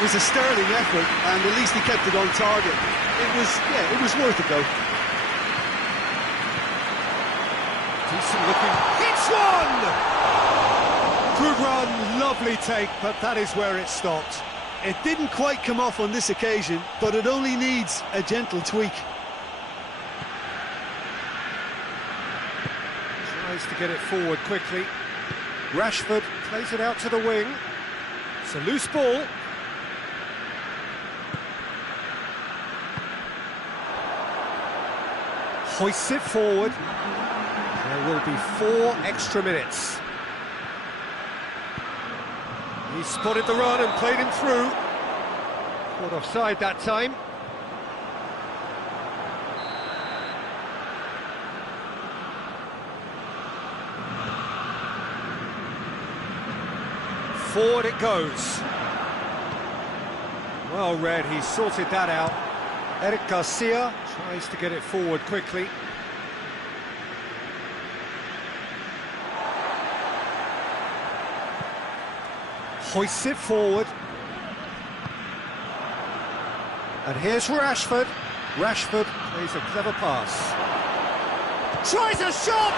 was a sterling effort, and at least he kept it on target. It was worth it though. Decent looking. Hits one! Good run, lovely take, but that is where it stopped. It didn't quite come off on this occasion, but it only needs a gentle tweak. Tries to get it forward quickly. Rashford plays it out to the wing. It's a loose ball. Hoists it forward. There will be 4 extra minutes. He spotted the run and played him through. Caught offside that time. Forward it goes. Well read, he sorted that out. Eric Garcia tries to get it forward quickly. Hoists it forward. And here's Rashford. Rashford plays a clever pass. Tries a shot!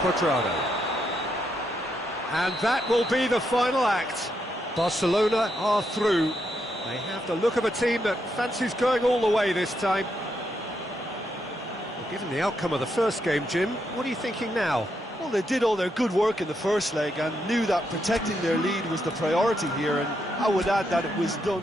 Quadrado. And that will be the final act. Barcelona are through. They have the look of a team that fancies going all the way this time. Well, given the outcome of the first game, Jim, what are you thinking now? Well, they did all their good work in the first leg and knew that protecting their lead was the priority here, and I would add that it was done